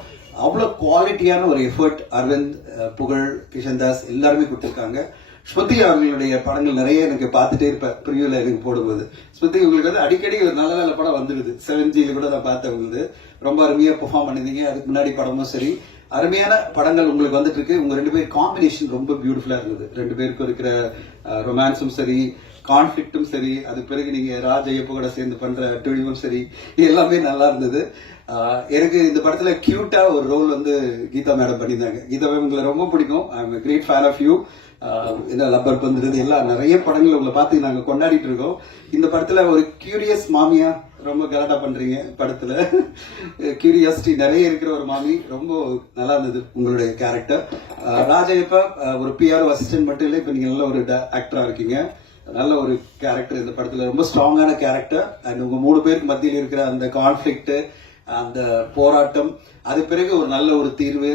அவ்வளவு குவாலிட்டியான ஒரு எஃபர்ட் அரவிந்த், புகழ், கிஷன் தாஸ் எல்லாருமே கொடுத்திருக்காங்க. ஸ்மிருதி அவர்களுடைய படங்கள் நிறைய எனக்கு பார்த்துட்டே இருப்பேன் ப்ரிவியூல எனக்கு போடும்போது. ஸ்மிருதி உங்களுக்கு வந்து அடிக்கடி ஒரு நல்ல நல்ல படம் வந்துடுது. 7Gல கூட நான் பார்த்தேன், உங்களுக்கு ரொம்ப அருமையா பெர்ஃபார்ம் பண்ணிருந்தீங்க. அதுக்கு முன்னாடி படமும் சரி அருமையான படங்கள் உங்களுக்கு வந்துட்டு இருக்கு. உங்க 2 பேர் காம்பினேஷன் ரொம்ப பியூட்டிஃபுல்லா இருந்தது. 2 பேருக்கும் இருக்கிற ரொமான்ஸும் சரி, கான்ஃபிளிக்டும் சரி, அது பிறகு நீங்க ராஜ் ஐயப்ப கூட சேர்ந்து பண்ற டொழிவும் சரி, எல்லாமே நல்லா இருந்தது. எனக்கு இந்த படத்துல கியூட்டா ஒரு ரோல் வந்து கீதா மேடம் பண்ணியிருந்தாங்க. கீதா மேம் உங்களை ரொம்ப பிடிக்கும். I am great fan of you. என்ன லப்பர் பந்துறது எல்லாம் நிறைய படங்கள் உங்களை பார்த்து நாங்க கொண்டாடிட்டு இருக்கோம். இந்த படத்துல ஒரு கியூரியஸ் மாமியா ரொம்ப கலாட்டா பண்றீங்க படத்துல. கியூரியாசிட்டி நிறைய இருக்கிற ஒரு மாமி, ரொம்ப நல்லா இருந்தது உங்களுடைய கேரக்டர். ராஜையப்பா ஒரு பிஆர் அசிஸ்டன்ட் மட்டும் இல்லை, இப்ப நீங்க நல்ல ஒரு ஆக்டரா இருக்கீங்க. நல்ல ஒரு கேரக்டர் இந்த படத்துல, ரொம்ப ஸ்ட்ராங்கான கேரக்டர். அண்ட் உங்க 3 பேருக்கு மத்தியில் இருக்கிற அந்த கான்ஃபிளிக்ட், அந்த போராட்டம், அது பிறகு ஒரு நல்ல ஒரு தீர்வு,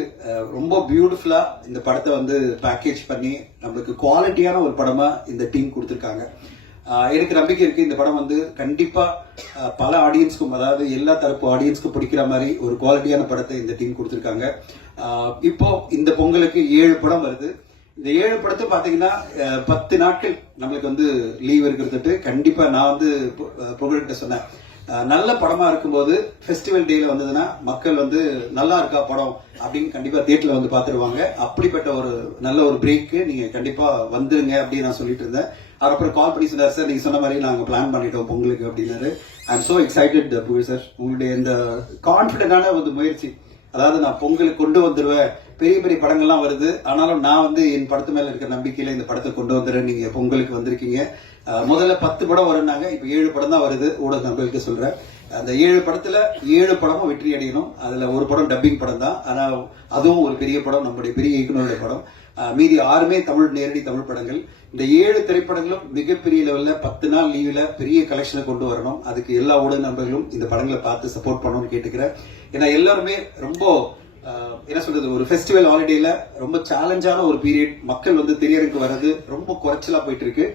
ரொம்ப பியூட்டிஃபுல்லா இந்த படத்தை வந்து பேக்கேஜ் பண்ணி நம்மளுக்கு குவாலிட்டியான ஒரு படமா இந்த டீம் கொடுத்திருக்காங்க. எனக்கு நம்பிக்கை இருக்கு இந்த படம் வந்து கண்டிப்பா பல ஆடியன்ஸ்க்கும், அதாவது எல்லா தரப்பு ஆடியன்ஸ்க்கும் பிடிக்கிற மாதிரி ஒரு குவாலிட்டியான படத்தை இந்த டீம் கொடுத்திருக்காங்க. இப்போ இந்த பொங்கலுக்கு 7 படம் வருது. இந்த 7 படத்தை பாத்தீங்கன்னா 10 நாட்கள் நம்மளுக்கு வந்து லீவ் இருக்கிறது. கண்டிப்பா நான் வந்து புகழ்கிட்ட சொன்னேன், நல்ல படமா இருக்கும்போது ஃபெஸ்டிவல் டேல வந்ததுன்னா மக்கள் வந்து நல்லா இருக்கா படம் அப்படின்னு கண்டிப்பா தியேட்டர்ல வந்து பாத்துருவாங்க. அப்படிப்பட்ட ஒரு நல்ல ஒரு பிரேக்கு நீங்க கண்டிப்பா வந்துருங்க அப்படின்னு நான் சொல்லிட்டு இருந்தேன். அதுக்கப்புறம் கால் பண்ணி சொன்னார், சார் நீங்க சொன்ன மாதிரி நாங்க பிளான் பண்ணிட்டோம் பொங்கலுக்கு அப்படின்னாரு. ஐ எம் சோ எக்ஸைட்டட் புகழ் சார், உங்களுடைய இந்த கான்பிடென்டான ஒரு முயற்சி. அதாவது நான் பொங்கலுக்கு கொண்டு வந்துருவேன், பெரிய பெரிய படங்கள்லாம் வருது, ஆனாலும் நான் வந்து என் படத்து மேல இருக்கிற நம்பிக்கையில இந்த படத்தை கொண்டு வந்துடுறேன். நீங்க பொங்கலுக்கு வந்திருக்கீங்க. முதல்ல 10 படம் வரும்னாங்க, இப்ப 7 படம் தான் வருது. ஊடக நண்பர்களுக்கு சொல்றேன், அந்த 7 படத்துல 7 படமும் வெற்றி அடையணும். அதுல ஒரு படம் டப்பிங் படம் தான், ஆனா அதுவும் ஒரு பெரிய படம், நம்முடைய பெரிய இயக்குனருடைய படம். மீதி 6மே நேரடி தமிழ் படங்கள். இந்த 7 திரைப்படங்களும் மிகப்பெரிய லெவல்ல 10 நாள் லீவ்ல பெரிய கலெக்ஷனை கொண்டு வரணும். அதுக்கு எல்லா ஊடக நண்பர்களும் இந்த படங்களை பார்த்து சப்போர்ட் பண்ணணும்னு கேட்டுக்கிறேன். ஏன்னா எல்லாருமே ரொம்ப என்ன சொல்றது, ஒரு ஃபெஸ்டிவல் ஹாலிடேல ரொம்ப சேலஞ்சான ஒரு பீரியட். மக்கள் திரையரங்குக்கு வர்றது ரொம்ப குறைச்சலா போயிட்டு இருக்கு.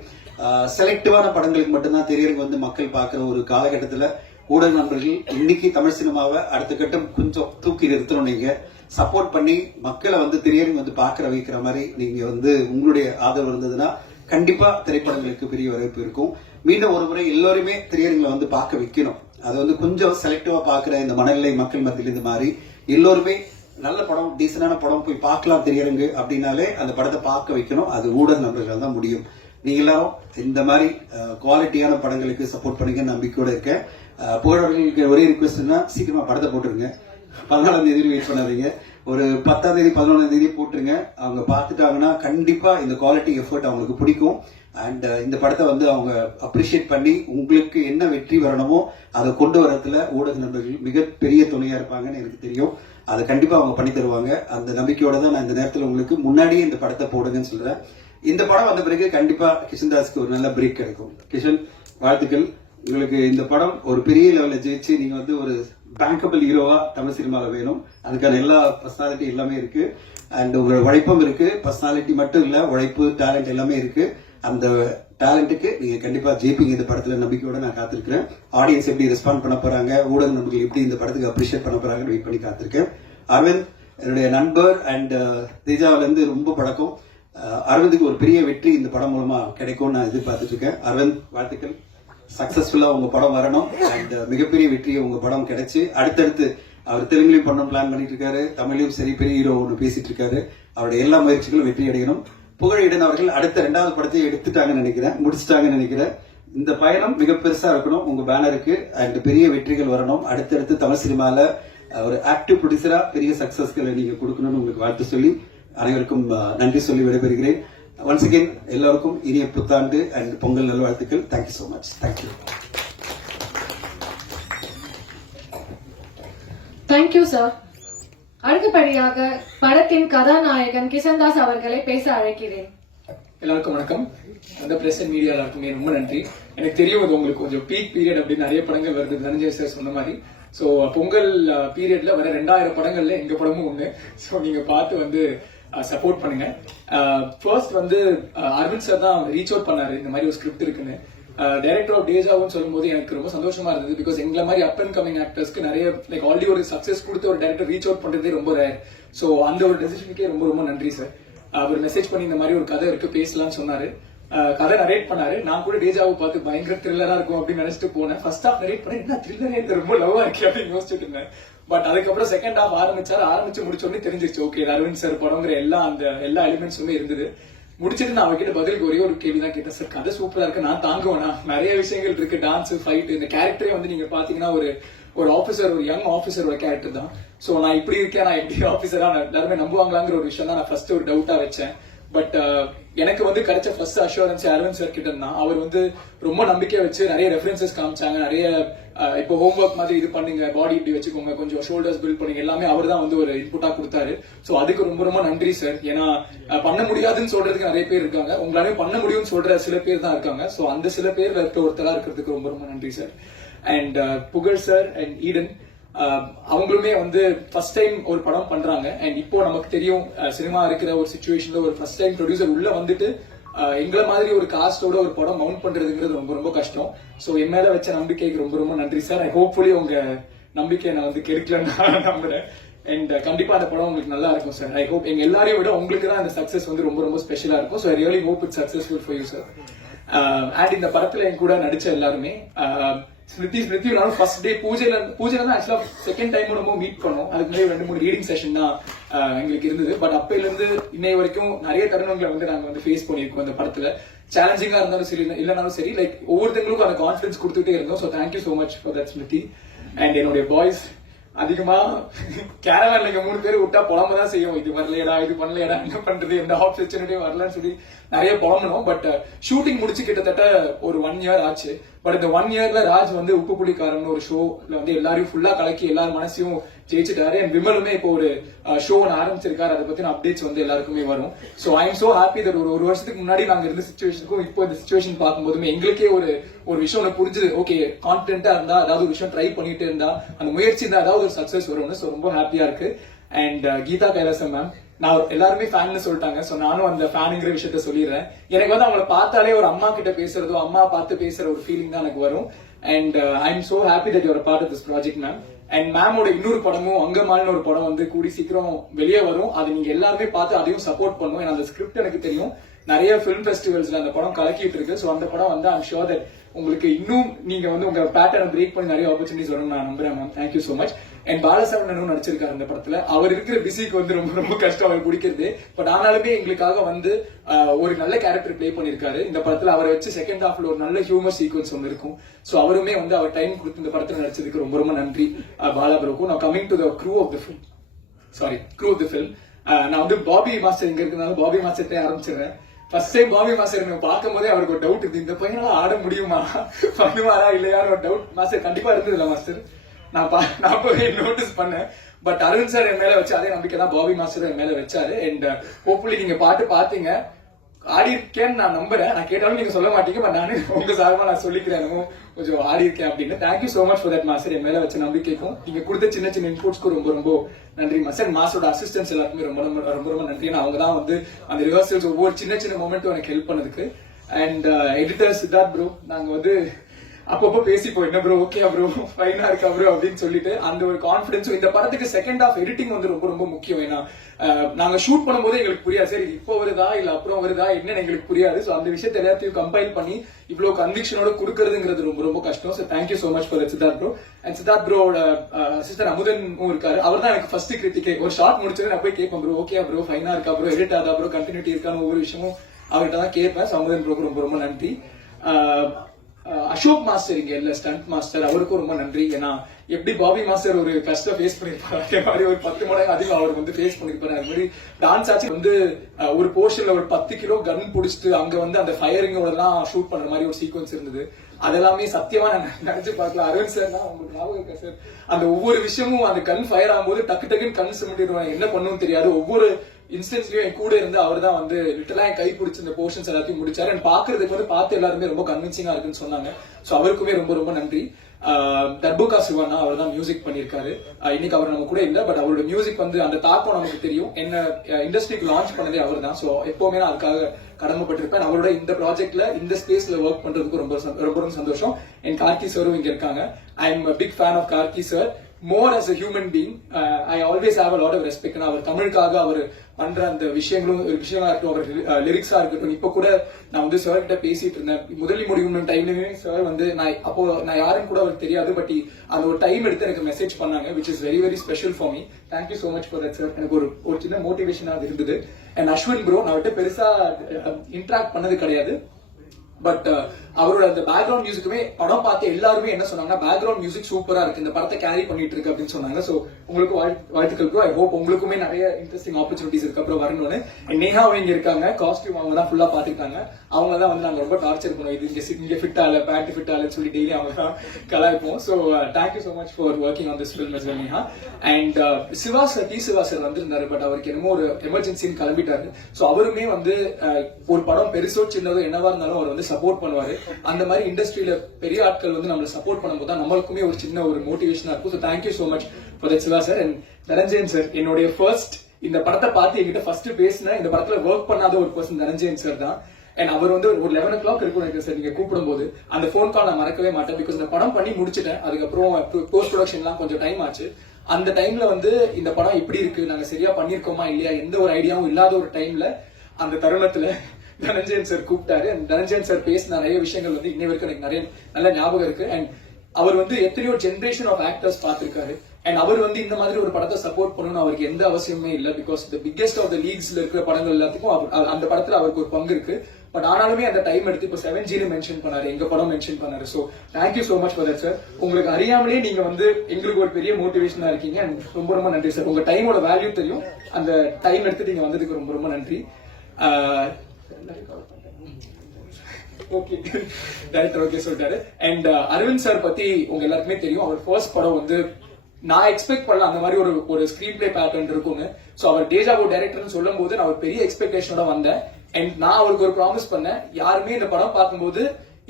செலக்டிவான படங்களுக்கு மட்டும்தான் திரையரங்கு மக்கள் பார்க்கிற ஒரு காலகட்டத்துல ஊடக நண்பர்கள் இன்னைக்கு தமிழ் சினிமாவை அடுத்த கட்டம் கொஞ்சம் தூக்கி நிறுத்தணும். நீங்க சப்போர்ட் பண்ணி மக்களை திரையரங்கு பார்க்கிற வைக்கிற மாதிரி நீங்க உங்களுடைய ஆதரவு இருந்ததுன்னா கண்டிப்பா திரைப்படங்களுக்கு பெரிய வரவேற்பு இருக்கும். மீண்டும் ஒரு முறை எல்லோருமே திரையரங்களை பார்க்க வைக்கணும். அதை கொஞ்சம் செலக்டிவா பார்க்கிற இந்த மனநிலை மக்கள் மத்தியில் இருந்து மாறி எல்லோருமே நல்ல படம், டீசனான படம் போய் பார்க்கலாம் திரையரங்கு அப்படின்னாலே அந்த படத்தை பார்க்க வைக்கணும். அது ஊடக நண்பர்கள் தான் முடியும். நீங்க எல்லாரும் இந்த மாதிரி குவாலிட்டியான படங்களுக்கு சப்போர்ட் பண்ணீங்க நம்பிக்கையோட இருக்கேன். புகழவர்களுக்கு ஒரே ரிக்வெஸ்ட்னா சீக்கிரமா படத்தை போட்டுருங்க. 14ஆம் தேதி வெயிட் பண்ணாதீங்க. ஒரு 10ஆம் தேதி 11ஆம் தேதி போட்டுருங்க. அவங்க பார்த்துட்டாங்கன்னா கண்டிப்பா இந்த குவாலிட்டி எஃபர்ட் அவங்களுக்கு பிடிக்கும். அண்ட் இந்த படத்தை அவங்க அப்ரிஷியேட் பண்ணி உங்களுக்கு என்ன வெற்றி வரணுமோ அதை கொண்டு வரதுல ஊடக நண்பர்கள் மிகப்பெரிய துணையா இருப்பாங்கன்னு எனக்கு தெரியும். அதை கண்டிப்பா அவங்க பண்ணி தருவாங்க. அந்த நம்பிக்கையோட தான் நான் இந்த நேரத்தில் உங்களுக்கு முன்னாடியே இந்த படத்தை போடுங்கன்னு சொல்றேன். இந்த படம் வந்த பிறகு கண்டிப்பா கிஷன் தாஸ்க்கு ஒரு நல்ல பிரேக் கிடைக்கும். கிஷன், வாழ்த்துக்கள். உங்களுக்கு இந்த படம் ஒரு பெரிய லெவலில் ஜெயிச்சு நீங்க ஒரு பேங்கபிள் ஹீரோவா தமிழ் சினிமாவில் வேணும். அதுக்கான எல்லா பர்சனாலிட்டி எல்லாமே இருக்கு. அண்ட் உங்களோட உழைப்பும் இருக்கு. பர்சனாலிட்டி மட்டும் இல்ல, உழைப்பு, டேலண்ட் எல்லாமே இருக்கு. அந்த டேலண்ட்டுக்கு நீங்க கண்டிப்பா ஜெயிப்பீங்க இந்த படத்துல நம்பிக்கையோட நான் காத்திருக்கிறேன். ஆடியன்ஸ் எப்படி ரெஸ்பாண்ட் பண்ண போறாங்க, ஊடக நண்பர்கள் எப்படி இந்த படத்துக்கு அப்ரிஷியேட் பண்ண போறாங்கன்னு வெயிட் பண்ணி காத்திருக்கேன். அரவிந்த் என்னுடைய நண்பர் அண்ட் தேஜாவில ரொம்ப பழக்கம். அரவிந்துக்கு ஒரு பெரிய வெற்றி இந்த படம் மூலமா கிடைக்கும்னு நான் எதிர்பார்த்துட்டு இருக்கேன். அரவிந்த், வாழ்த்துக்கள். சக்சஸ்ஃபுல்லா உங்க படம் வரணும். அண்ட் மிகப்பெரிய வெற்றியை உங்க படம் கிடைச்சு அடுத்தடுத்து அவர் தெலுங்குலையும் பண்ணணும் பிளான் பண்ணிட்டு இருக்காரு, தமிழ்லையும் சரி பெரிய ஹீரோ ஒன்று பேசிட்டு இருக்காரு. அவருடைய எல்லா முயற்சிகளும் வெற்றி அடையணும். புகழிடன் அவர்கள் அடுத்த 2வது படத்தை எடுத்துட்டாங்கன்னு நினைக்கிறேன், முடிச்சுட்டாங்கன்னு நினைக்கிறேன். இந்த பயணம் மிக பெருசா இருக்கணும் உங்க பேனருக்கு. அண்ட் பெரிய வெற்றிகள் வரணும். அடுத்தடுத்து தமிழ் சினிமால ஒரு ஆக்டிவ் ப்ரொடியூசரா பெரிய சக்சஸ்களை நீங்க கொடுக்கணும்னு உங்களுக்கு வாழ்த்து சொல்லி அனைவருக்கும் நன்றி சொல்லி விடைபெறுகிறேன். ஒன்ஸ் அகெயின் எல்லாருக்கும் இனிய புத்தாண்டு அண்ட் பொங்கல் நல்வாழ்த்துக்கள். Thank you so much. Thank you. Thank you sir. அடுத்தபடியாக படத்தின் கதாநாயகன் கிஷன்தாஸ் அவர்களை பேச அழைக்கிறேன். எல்லாருக்கும் வணக்கம். அந்த பிரஸ் அண்ட் மீடியா எல்லாருக்குமே ரொம்ப நன்றி. எனக்கு தெரியும் இது உங்களுக்கு கொஞ்சம் பீக் பீரியட் அப்படின்னு நிறைய படங்கள் வருது, தனஞ்சய் சார் சொன்ன மாதிரி. ஸோ பொங்கல் பீரியட்ல வர 2000 படங்கள்ல எங்க படமும் ஒண்ணு. ஸோ நீங்க பார்த்து சப்போர்ட் பண்ணுங்க. ஃபர்ஸ்ட் அரவிந்த் சார் தான் ரீச் அவுட் பண்ணாரு இந்த மாதிரி ஒரு ஸ்கிரிப்ட் இருக்குன்னு. டைரக்டர் ஆஃப் டேஜாவும் சொல்லும்போது எனக்கு ரொம்ப சந்தோஷமா இருந்தது. பிகாஸ் எங்களை மாதிரி அப் அண்ட் கமிங் ஆக்டர்ஸ்க்கு நிறைய ஆல்ரெடி ஒரு சக்சஸ் கொடுத்த ஒரு டைரக்டர் ரீச் அவுட் பண்றதே ரொம்ப ரேர். ஸோ அந்த ஒரு டெசிஷனுக்கே ரொம்ப ரொம்ப நன்றி சார். அவர் மெசேஜ் பண்ணி இந்த மாதிரி ஒரு கதை இருக்கு பேசலாம்னு சொன்னாரு. கதை நரேட் பண்ணாரு. நான் கூட டேஜாவை பார்த்து பயங்கர த்ரில்லரா இருக்கும் அப்படின்னு நினைச்சிட்டு போனேன். ஃபர்ஸ்ட் ஹாஃப் நரேட் பண்ண என்ன த்ரில்லரே ரொம்ப லவ்வா இருக்கு அப்படின்னு யோசிச்சுட்டு இருந்தேன். பட் அதுக்கப்புறம் செகண்ட் ஹாஃப் ஆரம்பிச்சு முடிச்சோடனே தெரிஞ்சிருச்சு ஓகே அரவிந்த் சார் படங்கிற எல்லா எலிமெண்ட்ஸுமே இருந்தது. முடிச்சிட்டு நான் அவர்கிட்ட பதிலுக்கு ஒரே ஒரு கேள்விதான் கேட்டேன். சார் கதை சூப்பரா இருக்கு, நான் தாங்குவேனா? நிறைய விஷயங்கள் இருக்கு, டான்ஸ், ஃபைட், இந்த கேரக்டரே நீங்க பாத்தீங்கன்னா ஒரு ஆபீசர், ஒரு யங் ஆபீசரோட கேரக்டர் தான். சோ நான் இப்படி இருக்கேன், நான் எப்படி ஆபீசரா எல்லாருமே நம்புவாங்களாங்கிற ஒரு விஷயம் தான் நான் ஃபர்ஸ்ட் ஒரு டவுட்டா வச்சேன். பட் எனக்கு கிடைச்ச ஃபர்ஸ்ட் அஷூரன்ஸ் அரவிந்த் சார் கிட்ட இருந்தா. அவர் ரொம்ப நம்பிக்கை வச்சு நிறைய ரெஃபரன்சஸ் காமிச்சாங்க. நிறைய இப்போ ஹோம்ஒர்க் மாதிரி இது பண்ணுங்க, பாடி இப்படி வச்சுக்கோங்க, கொஞ்சம் ஷோல்டர்ஸ் பில்ட் பண்ணுங்க, எல்லாமே அவர் தான் ஒரு இன்புட்டா கொடுத்தாரு. சோ அதுக்கு ரொம்ப ரொம்ப நன்றி சார். ஏன்னா பண்ண முடியாதுன்னு சொல்றதுக்கு நிறைய பேர் இருக்காங்க, உங்களாலே பண்ண முடியும்னு சொல்ற சில பேர் தான் இருக்காங்க. சோ அந்த சில பேர்ல இருக்க ஒருத்தரா இருக்கிறதுக்கு ரொம்ப ரொம்ப நன்றி சார். அண்ட் புகழ் சார் அண்ட் ஈடன் அவங்களுமே ஃபர்ஸ்ட் டைம் ஒரு படம் பண்றாங்க. அண்ட் இப்போ நமக்கு தெரியும் சினிமா இருக்கிற ஒரு சிச்சுவேஷன்ல ஒரு ஃபர்ஸ்ட் டைம் ப்ரொடியூசர் உள்ள எங்களை மாதிரி ஒரு காஸ்டோட ஒரு படம் மவுண்ட் பண்றதுங்கிறது ரொம்ப ரொம்ப கஷ்டம். சோ என் மேல வச்ச நம்பிக்கைக்கு ரொம்ப ரொம்ப நன்றி சார். ஐ ஹோப்ஃபுல்லி உங்க நம்பிக்கையை நான் கெடுக்கலன்னு நம்புறேன். அண்ட் கண்டிப்பா அந்த படம் உங்களுக்கு நல்லா இருக்கும் சார். ஐ ஹோப் எங்க எல்லாரையும் விட உங்களுக்கு தான் அந்த சக்சஸ் ரொம்ப ரொம்ப ஸ்பெஷலா இருக்கும். So I really hope it's successful for you sir. And இந்த படத்துல என் கூட நடிச்ச எல்லாருமே ஸ்மிருதி ஃபர்ஸ்ட் டே பூஜையில தான் ஆக்சுவலா செகண்ட் டைம் நம்ம மீட் பண்ணோம். அதுக்கு முன்னாடி 2-3 ரீடிங் செஷன் தான் எங்களுக்கு இருந்தது. பட் அப்பையில இருந்து இன்னை வரைக்கும் நிறைய தருணங்களை நாங்க ஃபேஸ் பண்ணிருக்கோம் இந்த படத்துல. சேலஞ்சிங்கா இருந்தாலும் சரி இல்லைனாலும் சரி, ஒவ்வொருத்தங்களுக்கும் அந்த கான்பிடன்ஸ் கொடுத்துட்டே இருந்தோம். So thank you so much for that Smriti. And என்னுடைய பாய்ஸ் அதிகமா கேரளால இங்க 3 பேர் விட்டா புலம்ப தான் செய்யும். இது வரலையடா, இது பண்ணலையடா, என்ன பண்றது, எந்த ஆப்பர்ச்சுனிட்டியும் வரலன்னு சொல்லி நிறைய புலம்பணும். பட் ஷூட்டிங் முடிச்சு கிட்டத்தட்ட ஒரு 1 இயர் ஆச்சு. பட் இந்த 1 இயர்ல ராஜ் வந்து உப்பு புளிக்காரன் ஒரு ஷோல வந்து எல்லாரையும் ஃபுல்லா கலக்கி எல்லாரும் மனசையும் ஜெயிச்சுட்டாரு. அண்ட் விமலுமே இப்போ ஒரு ஷோ ஆரம்பிச்சிருக்காரு. அதை பத்தின அப்டேட்ஸ் வந்து எல்லாருக்குமே வரும். So I am so happy that ஒரு வருஷத்துக்கு முன்னாடி நாங்க இருந்த சிச்சுவேஷனுக்கும் இப்போ இந்த சிச்சுவேஷன் பார்க்கும்போதுமே எங்களுக்கே ஒரு விஷயம் புரிஞ்சுது. ஓகே, கான்பிடென்ட்டா இருந்தா அதாவது ஒரு விஷயம் ட்ரை பண்ணிட்டு இருந்தா அந்த முயற்சி இருந்தா அதாவது ஒரு சக்சஸ் வரும்னு. சோ ரொம்ப ஹாப்பியா இருக்கு. அண்ட் கீதா கைலாசம் மேம், நான் எல்லாருமே ஃபேன்னு சொல்லிட்டாங்க. சோ நானும் அந்த ஃபேனுங்கிற விஷயத்த சொல்லிடுறேன். எனக்கு வந்து அவங்கள பார்த்தாலே ஒரு அம்மா கிட்ட பேசுறதோ அம்மா பார்த்து பேசுற ஒரு ஃபீலிங் தான் எனக்கு வரும். And I am so happy that you're part of this project ma'am. And மேமோட இன்னொரு படமும் அங்கமாலின்னு ஒரு படம் வந்து கூடி சீக்கிரம் வெளியே வரும். அது நீங்க எல்லாருமே பார்த்து அதையும் சப்போர்ட் பண்ணும். ஏன்னா அந்த ஸ்கிரிப்ட் எனக்கு தெரியும். நிறைய பிலிம் ஃபெஸ்டிவல்ஸ்ல அந்த படம் கலக்கிட்டு இருக்கு. சோ அந்த படம் வந்து ஐம் ஷுர் தட் உங்களுக்கு இன்னும் நீங்க வந்து உங்க பேட்டர்னை பிரேக் பண்ணி நிறைய ஆப்பர்ச்சுனிட்டிஸ் வரும் நான் நம்புறேன் ma'am. Thank you so much. And பாலசரவணனும் நடிச்சிருக்காரு அந்த படத்துல. அவர் இருக்கிற பிஸிக்கு வந்து ரொம்ப ரொம்ப கஷ்டம் அவர் பிடிக்கிறது. பட் ஆனாலுமே எங்களுக்காக வந்து ஒரு நல்ல கேரக்டர் பிளே பண்ணிருக்காரு இந்த படத்துல. அவரை வச்சு செகண்ட் ஹாஃப்ல ஒரு நல்ல ஹியூமர் சீக்வன்ஸ் ஒன்று இருக்கும். சோ அவருமே வந்து அவர் டைம் கொடுத்து இந்த படத்துல நடிச்சதுக்கு ரொம்ப ரொம்ப நன்றி பாலா ப்ரோக்கும். நான் coming to the crew of the film. நான் வந்து பாபி மாஸ்டர் இங்க இருக்கிறதுனால பாபி மாஸ்டர் ஆரம்பிச்சிடுறேன். ஃபர்ஸ்ட் டைம் பாபி மாஸ்டர் பார்க்கும் போதே அவருக்கு ஒரு டவுட் இருக்கு. இந்த பையனால ஆட முடியுமா, பண்ணுவாரா இல்லையான்னு ஒரு டவுட் மாஸ்டர் கண்டிப்பா இருந்தது இல்ல மாஸ்டர். நான் போய் நோட்டீஸ் பண்ணேன். பட் அருண் சார் என் மேல வச்சு அதே நம்பிக்கை தான் பாபி மாஸ்டர் என் மேல வச்சாரு. அண்ட் ஹோப்ஃபுல்லி நீங்க பாட்டு பாத்தீங்க, ஆடி இருக்கேன்னு நான் நம்புறேன். நான் கேட்டாலும் நீங்க சொல்ல மாட்டீங்க. பட் நானே உங்க சார்பா நான் சொல்லிக்கிறேன் கொஞ்சம் ஆடி இருக்கேன் அப்படின்னு. Thank you so much for that master. என் மேல வச்ச நம்பிக்கைக்கும் நீங்க கொடுத்த சின்ன சின்ன இன்புட்ஸ்க்கு ரொம்ப ரொம்ப நன்றி மாஸ்டர். மாஸ்டரோட அசிஸ்டன்ஸ் எல்லாருக்குமே ரொம்ப ரொம்ப ரொம்ப ரொம்ப நன்றி. அவங்க தான் வந்து அந்த ரிஹர்சல்ஸ் ஒவ்வொரு சின்ன சின்ன மொமெண்ட்டும் எனக்கு ஹெல்ப் பண்ணதுக்கு. அண்ட் எடிட்டர் சித்தார்த் ப்ரோ, நாங்க வந்து அப்பப்போ பேசிப்போம், என்ன ப்ரோ ஓகே ப்ரோ ஃபைனா இருக்கா ப்ரோ அப்படின்னு சொல்லிட்டு அந்த ஒரு கான்பிடன்ஸும். இந்த படத்துக்கு செகண்ட் ஹாஃப் எடிட்டிங் வந்து ரொம்ப ரொம்ப முக்கியம். ஏன்னா நாங்க ஷூட் பண்ணும்போது எங்களுக்கு புரியாது, சரி இப்போ வருதா இல்ல அப்புறம் வருதா என்னன்னு எங்களுக்கு புரியாது. சோ அந்த விஷயத்தை எல்லாத்தையும் கம்பைல் பண்ணி இவ்வளவு கன்விக்ஷனோட கொடுக்கறதுங்கிறது ரொம்ப ரொம்ப கஷ்டம். So thank you so much for Siddharth bro. And Siddharth ப்ரோட சிஸ்டர் அமுதனும் இருக்காரு. அவர் தான் எனக்கு ஃபர்ஸ்ட் கிரிட்டிகே. ஒரு ஷார்ட் முடிச்சது நான் போய் கேட்பேன், ப்ரோ ஓகே ப்ரோ ஃபைனா இருக்கா ப்ரோ, எடிட் ஆதா ப்ரோ, கண்டினியூட்டி இருக்கான்னு ஒவ்வொரு விஷயமும் அவர்கிட்ட தான் கேட்பேன். அமுதன் ப்ரோக்கு ரொம்ப ரொம்ப நன்றி. அசோக் மாஸ்டர் இங்க இல்ல, ஸ்டண்ட் மாஸ்டர், அவருக்கும் ரொம்ப நன்றி. ஏன்னா எப்படி பாபி மாஸ்டர் ஒரு கஷ்டம் ஃபேஸ் பண்ணிருப்பாரு, அதே மாதிரி ஒரு 10 மடங்கு அதிகம் அவர் வந்து ஃபேஸ் பண்ணிருப்பாரு. அது மாதிரி டான்ஸ் ஆச்சு வந்து ஒரு போர்ஷன்ல ஒரு 10 கிலோ கன் புடிச்சிட்டு அங்க வந்து அந்த ஃபயரிங்கோட எல்லாம் ஷூட் பண்ற மாதிரி ஒரு சீக்வன்ஸ் இருந்தது. அதெல்லாமே சத்தியமா நான் நினைச்சு பார்க்கல. அரவிந்த் சார் தான் உங்களுக்கு ஞாபகம் இருக்கா சார், அந்த ஒவ்வொரு விஷயமும் அந்த கன் ஃபயர் ஆகும்போது டக்கு டக்குன்னு கண் சுமிட்டிடுவாங்க, என்ன பண்ணணும்னு தெரியாது. ஒவ்வொரு இன்ஸ்டன்ஸ்லயும் என் கூட இருந்து அவர் தான் வந்து லிட்டலா என் கை பிடிச்சி இந்த போர்ஷன்ஸ் எல்லாத்தையும் முடிச்சாரு. அண்ட் பாக்குறதுக்கு வந்து பார்த்து எல்லாருமே ரொம்ப கன்வின்சிங்கா இருக்குன்னு சொன்னாங்க. சோ அவருக்குமே ரொம்ப ரொம்ப நன்றி. தர்புகா சிவனா அவர் தான் மியூசிக் பண்ணிருக்காரு. இன்னைக்கு அவர் நம்ம கூட இல்ல, பட் அவரோட மியூசிக் வந்து அந்த தாக்கம் நமக்கு தெரியும். என்ன இண்டஸ்ட்ரிக்கு லான்ச் பண்ணதே அவர் தான். சோ எப்பவுமே நான் அதுக்காக கடமைப்பட்டிருப்பேன். அவரோட இந்த ப்ராஜெக்ட்ல இந்த ஸ்பேஸ்ல ஒர்க் பண்றதுக்கு ரொம்ப ரொம்ப சந்தோஷம். என் கார்கி சாரும் இங்க இருக்காங்க. I am big fan of Gargi sir. more as a human being, I always have a lot of respect. அவர் தமிழுக்காக அவர் பண்ற அந்த விஷயங்களா இருக்கட்டும், அவர் லிரிக்ஸா இருக்கட்டும். இப்ப கூட நான் வந்து சார் கிட்ட பேசிட்டு இருந்தேன். முதலி முடியும் டைம்லயுமே சார் வந்து நான் யாருன்னு கூட அவருக்கு தெரியாது, பட் அந்த ஒரு டைம் எடுத்து எனக்கு மெசேஜ் பண்ணாங்க, which is very very special for me. Thank you so much for that sir. எனக்கு ஒரு சின்ன மோட்டிவேஷனா இருந்தது. அண்ட் அஸ்வின் ப்ரோ நான் விட்டு பெருசா இன்டராக்ட் பண்ணது கிடையாது. பட் அவரோட அந்த பேக்ரவுண்ட் மியூசிக்குமே படம் பார்த்து எல்லாருமே என்ன சொன்னாங்கன்னா, பேக்ரவுண்ட் மியூசிக் சூப்பரா இருக்கு, இந்த படத்தை கேரி பண்ணிட்டு இருக்கு அப்படின்னு சொன்னாங்க. சோ உங்களுக்கு வாழ்த்துக்கள் ப்ரோ. ஐ ஹோப் உங்களுக்குமே நிறைய இன்ட்ரெஸ்டிங் ஆப்பர்ச்சுனிட்டிஸ் இருக்கு அப்புறம் வரணும்னு. நேஹா அவங்க இருக்காங்க, காஸ்டியூம் அவங்க தான் ஃபுல்லா பாத்துக்கிட்டாங்க. அவங்க தான் வந்து நாங்க ரொம்ப டார்ச்சர் பண்ணுவோம், இது இங்க ஃபிட் ஆகல பேண்ட் ஃபிட் ஆகலன்னு சொல்லி டெய்லி அவங்க தான் கலாய்ப்போம். So thank you so much for working on this film as well Neha. And Siva sir வந்திருந்தாரு, பட் அவருக்கு என்னமோ ஒரு எமர்ஜென்சின்னு கிளம்பிட்டாரு. சோ அவருமே வந்து ஒரு படம் பெருசோ சின்னதோ என்னவா இருந்தாலும் அவர் வந்து சப்போர்ட் பண்ணுவாரு. அந்த மாதிரி இண்டஸ்ட்ரியில பெரிய ஆட்கள் வந்து நம்மள சப்போர்ட் பண்ணும்போது தான் நம்மளுக்குமே ஒரு சின்ன ஒரு மோட்டிவேஷனா இருக்கும். So thank you so much for that Siva sir. And Dhananjayan sir, என்னுடைய ஃபர்ஸ்ட் இந்த படத்தை பார்த்து என்கிட்ட ஃபர்ஸ்ட் பேசின இந்த படத்துல ஒர்க் பண்ணாத ஒரு பர்சன் தனஞ்சயன் சார் தான். அண்ட் அவர் வந்து ஒரு 11 o'clock இருக்கும் சார் நீங்க கூப்பிடும் போது. அந்த போன் கால் நான் மறக்கவே மாட்டேன். பிகாஸ் இந்த படம் பண்ணி முடிச்சிட்டேன், அதுக்கப்புறம் போஸ்ட் ப்ரொடக்ஷன்லாம் கொஞ்சம் டைம் ஆச்சு. அந்த டைம்ல வந்து இந்த படம் எப்படி இருக்கு, நாங்க சரியா பண்ணிருக்கோமா இல்லையா, எந்த ஒரு ஐடியாவும் இல்லாத ஒரு டைம்ல அந்த தருணத்துல தனஞ்சயன் சார் கூப்பிட்டாரு. தனஞ்சயன் சார் பேசின நிறைய விஷயங்கள் வந்து இன்னை வரைக்கும் எனக்கு நிறைய நல்ல ஞாபகம் இருக்கு. அண்ட் அவர் வந்து எத்தனையோ ஜெனரேஷன் ஆஃப் ஆக்டர்ஸ் பார்த்திருக்காரு. அண்ட் அவர் வந்து இந்த மாதிரி ஒரு படத்தை சப்போர்ட் பண்ணணும்னு அவருக்கு எந்த அவசியமே இல்லை. Because the biggest of the லீக்ஸ்ல இருக்கிற படங்கள் எல்லாத்துக்கும் அந்த படத்துல அவருக்கு ஒரு பங்கு இருக்கு. பட் ஆனாலுமே அந்த டைம் எடுத்து இப்போ 7G மென்ஷன் பண்ணாரு, எங்க படம் மென்ஷன் பண்ணாரு. So thank you so much for that sir. உங்களுக்கு அறியாமலே நீங்க வந்து எங்களுக்கு ஒரு பெரிய மோட்டிவேஷனா இருக்கீங்க. ரொம்ப ரொம்ப நன்றி சார். உங்க டைமோட வேல்யூ தெரியும். அந்த டைம் எடுத்து நீங்க வந்ததுக்கு ரொம்ப ரொம்ப நன்றி. ஓகே டைரக்டர் ஓகே சொல்லிட்டாரு. அண்ட் அரவிந்த் சார் பத்தி உங்க எல்லாருக்குமே தெரியும். அவர் ஃபர்ஸ்ட் படம் வந்து நான் எக்ஸ்பெக்ட் பண்ணல அந்த மாதிரி ஒரு ஸ்கிரீன் பிளே பேட்டர்ன் இருக்கும்னு. ஸோ அவர் டேஜாவோ டைரக்டர்னு சொல்லும் போது நான் ஒரு பெரிய எக்ஸ்பெக்டேஷனோட வந்தேன். அண்ட் நான் அவருக்கு ஒரு ப்ராமிஸ் பண்ணேன், யாருமே இந்த படம் பார்க்கும்போது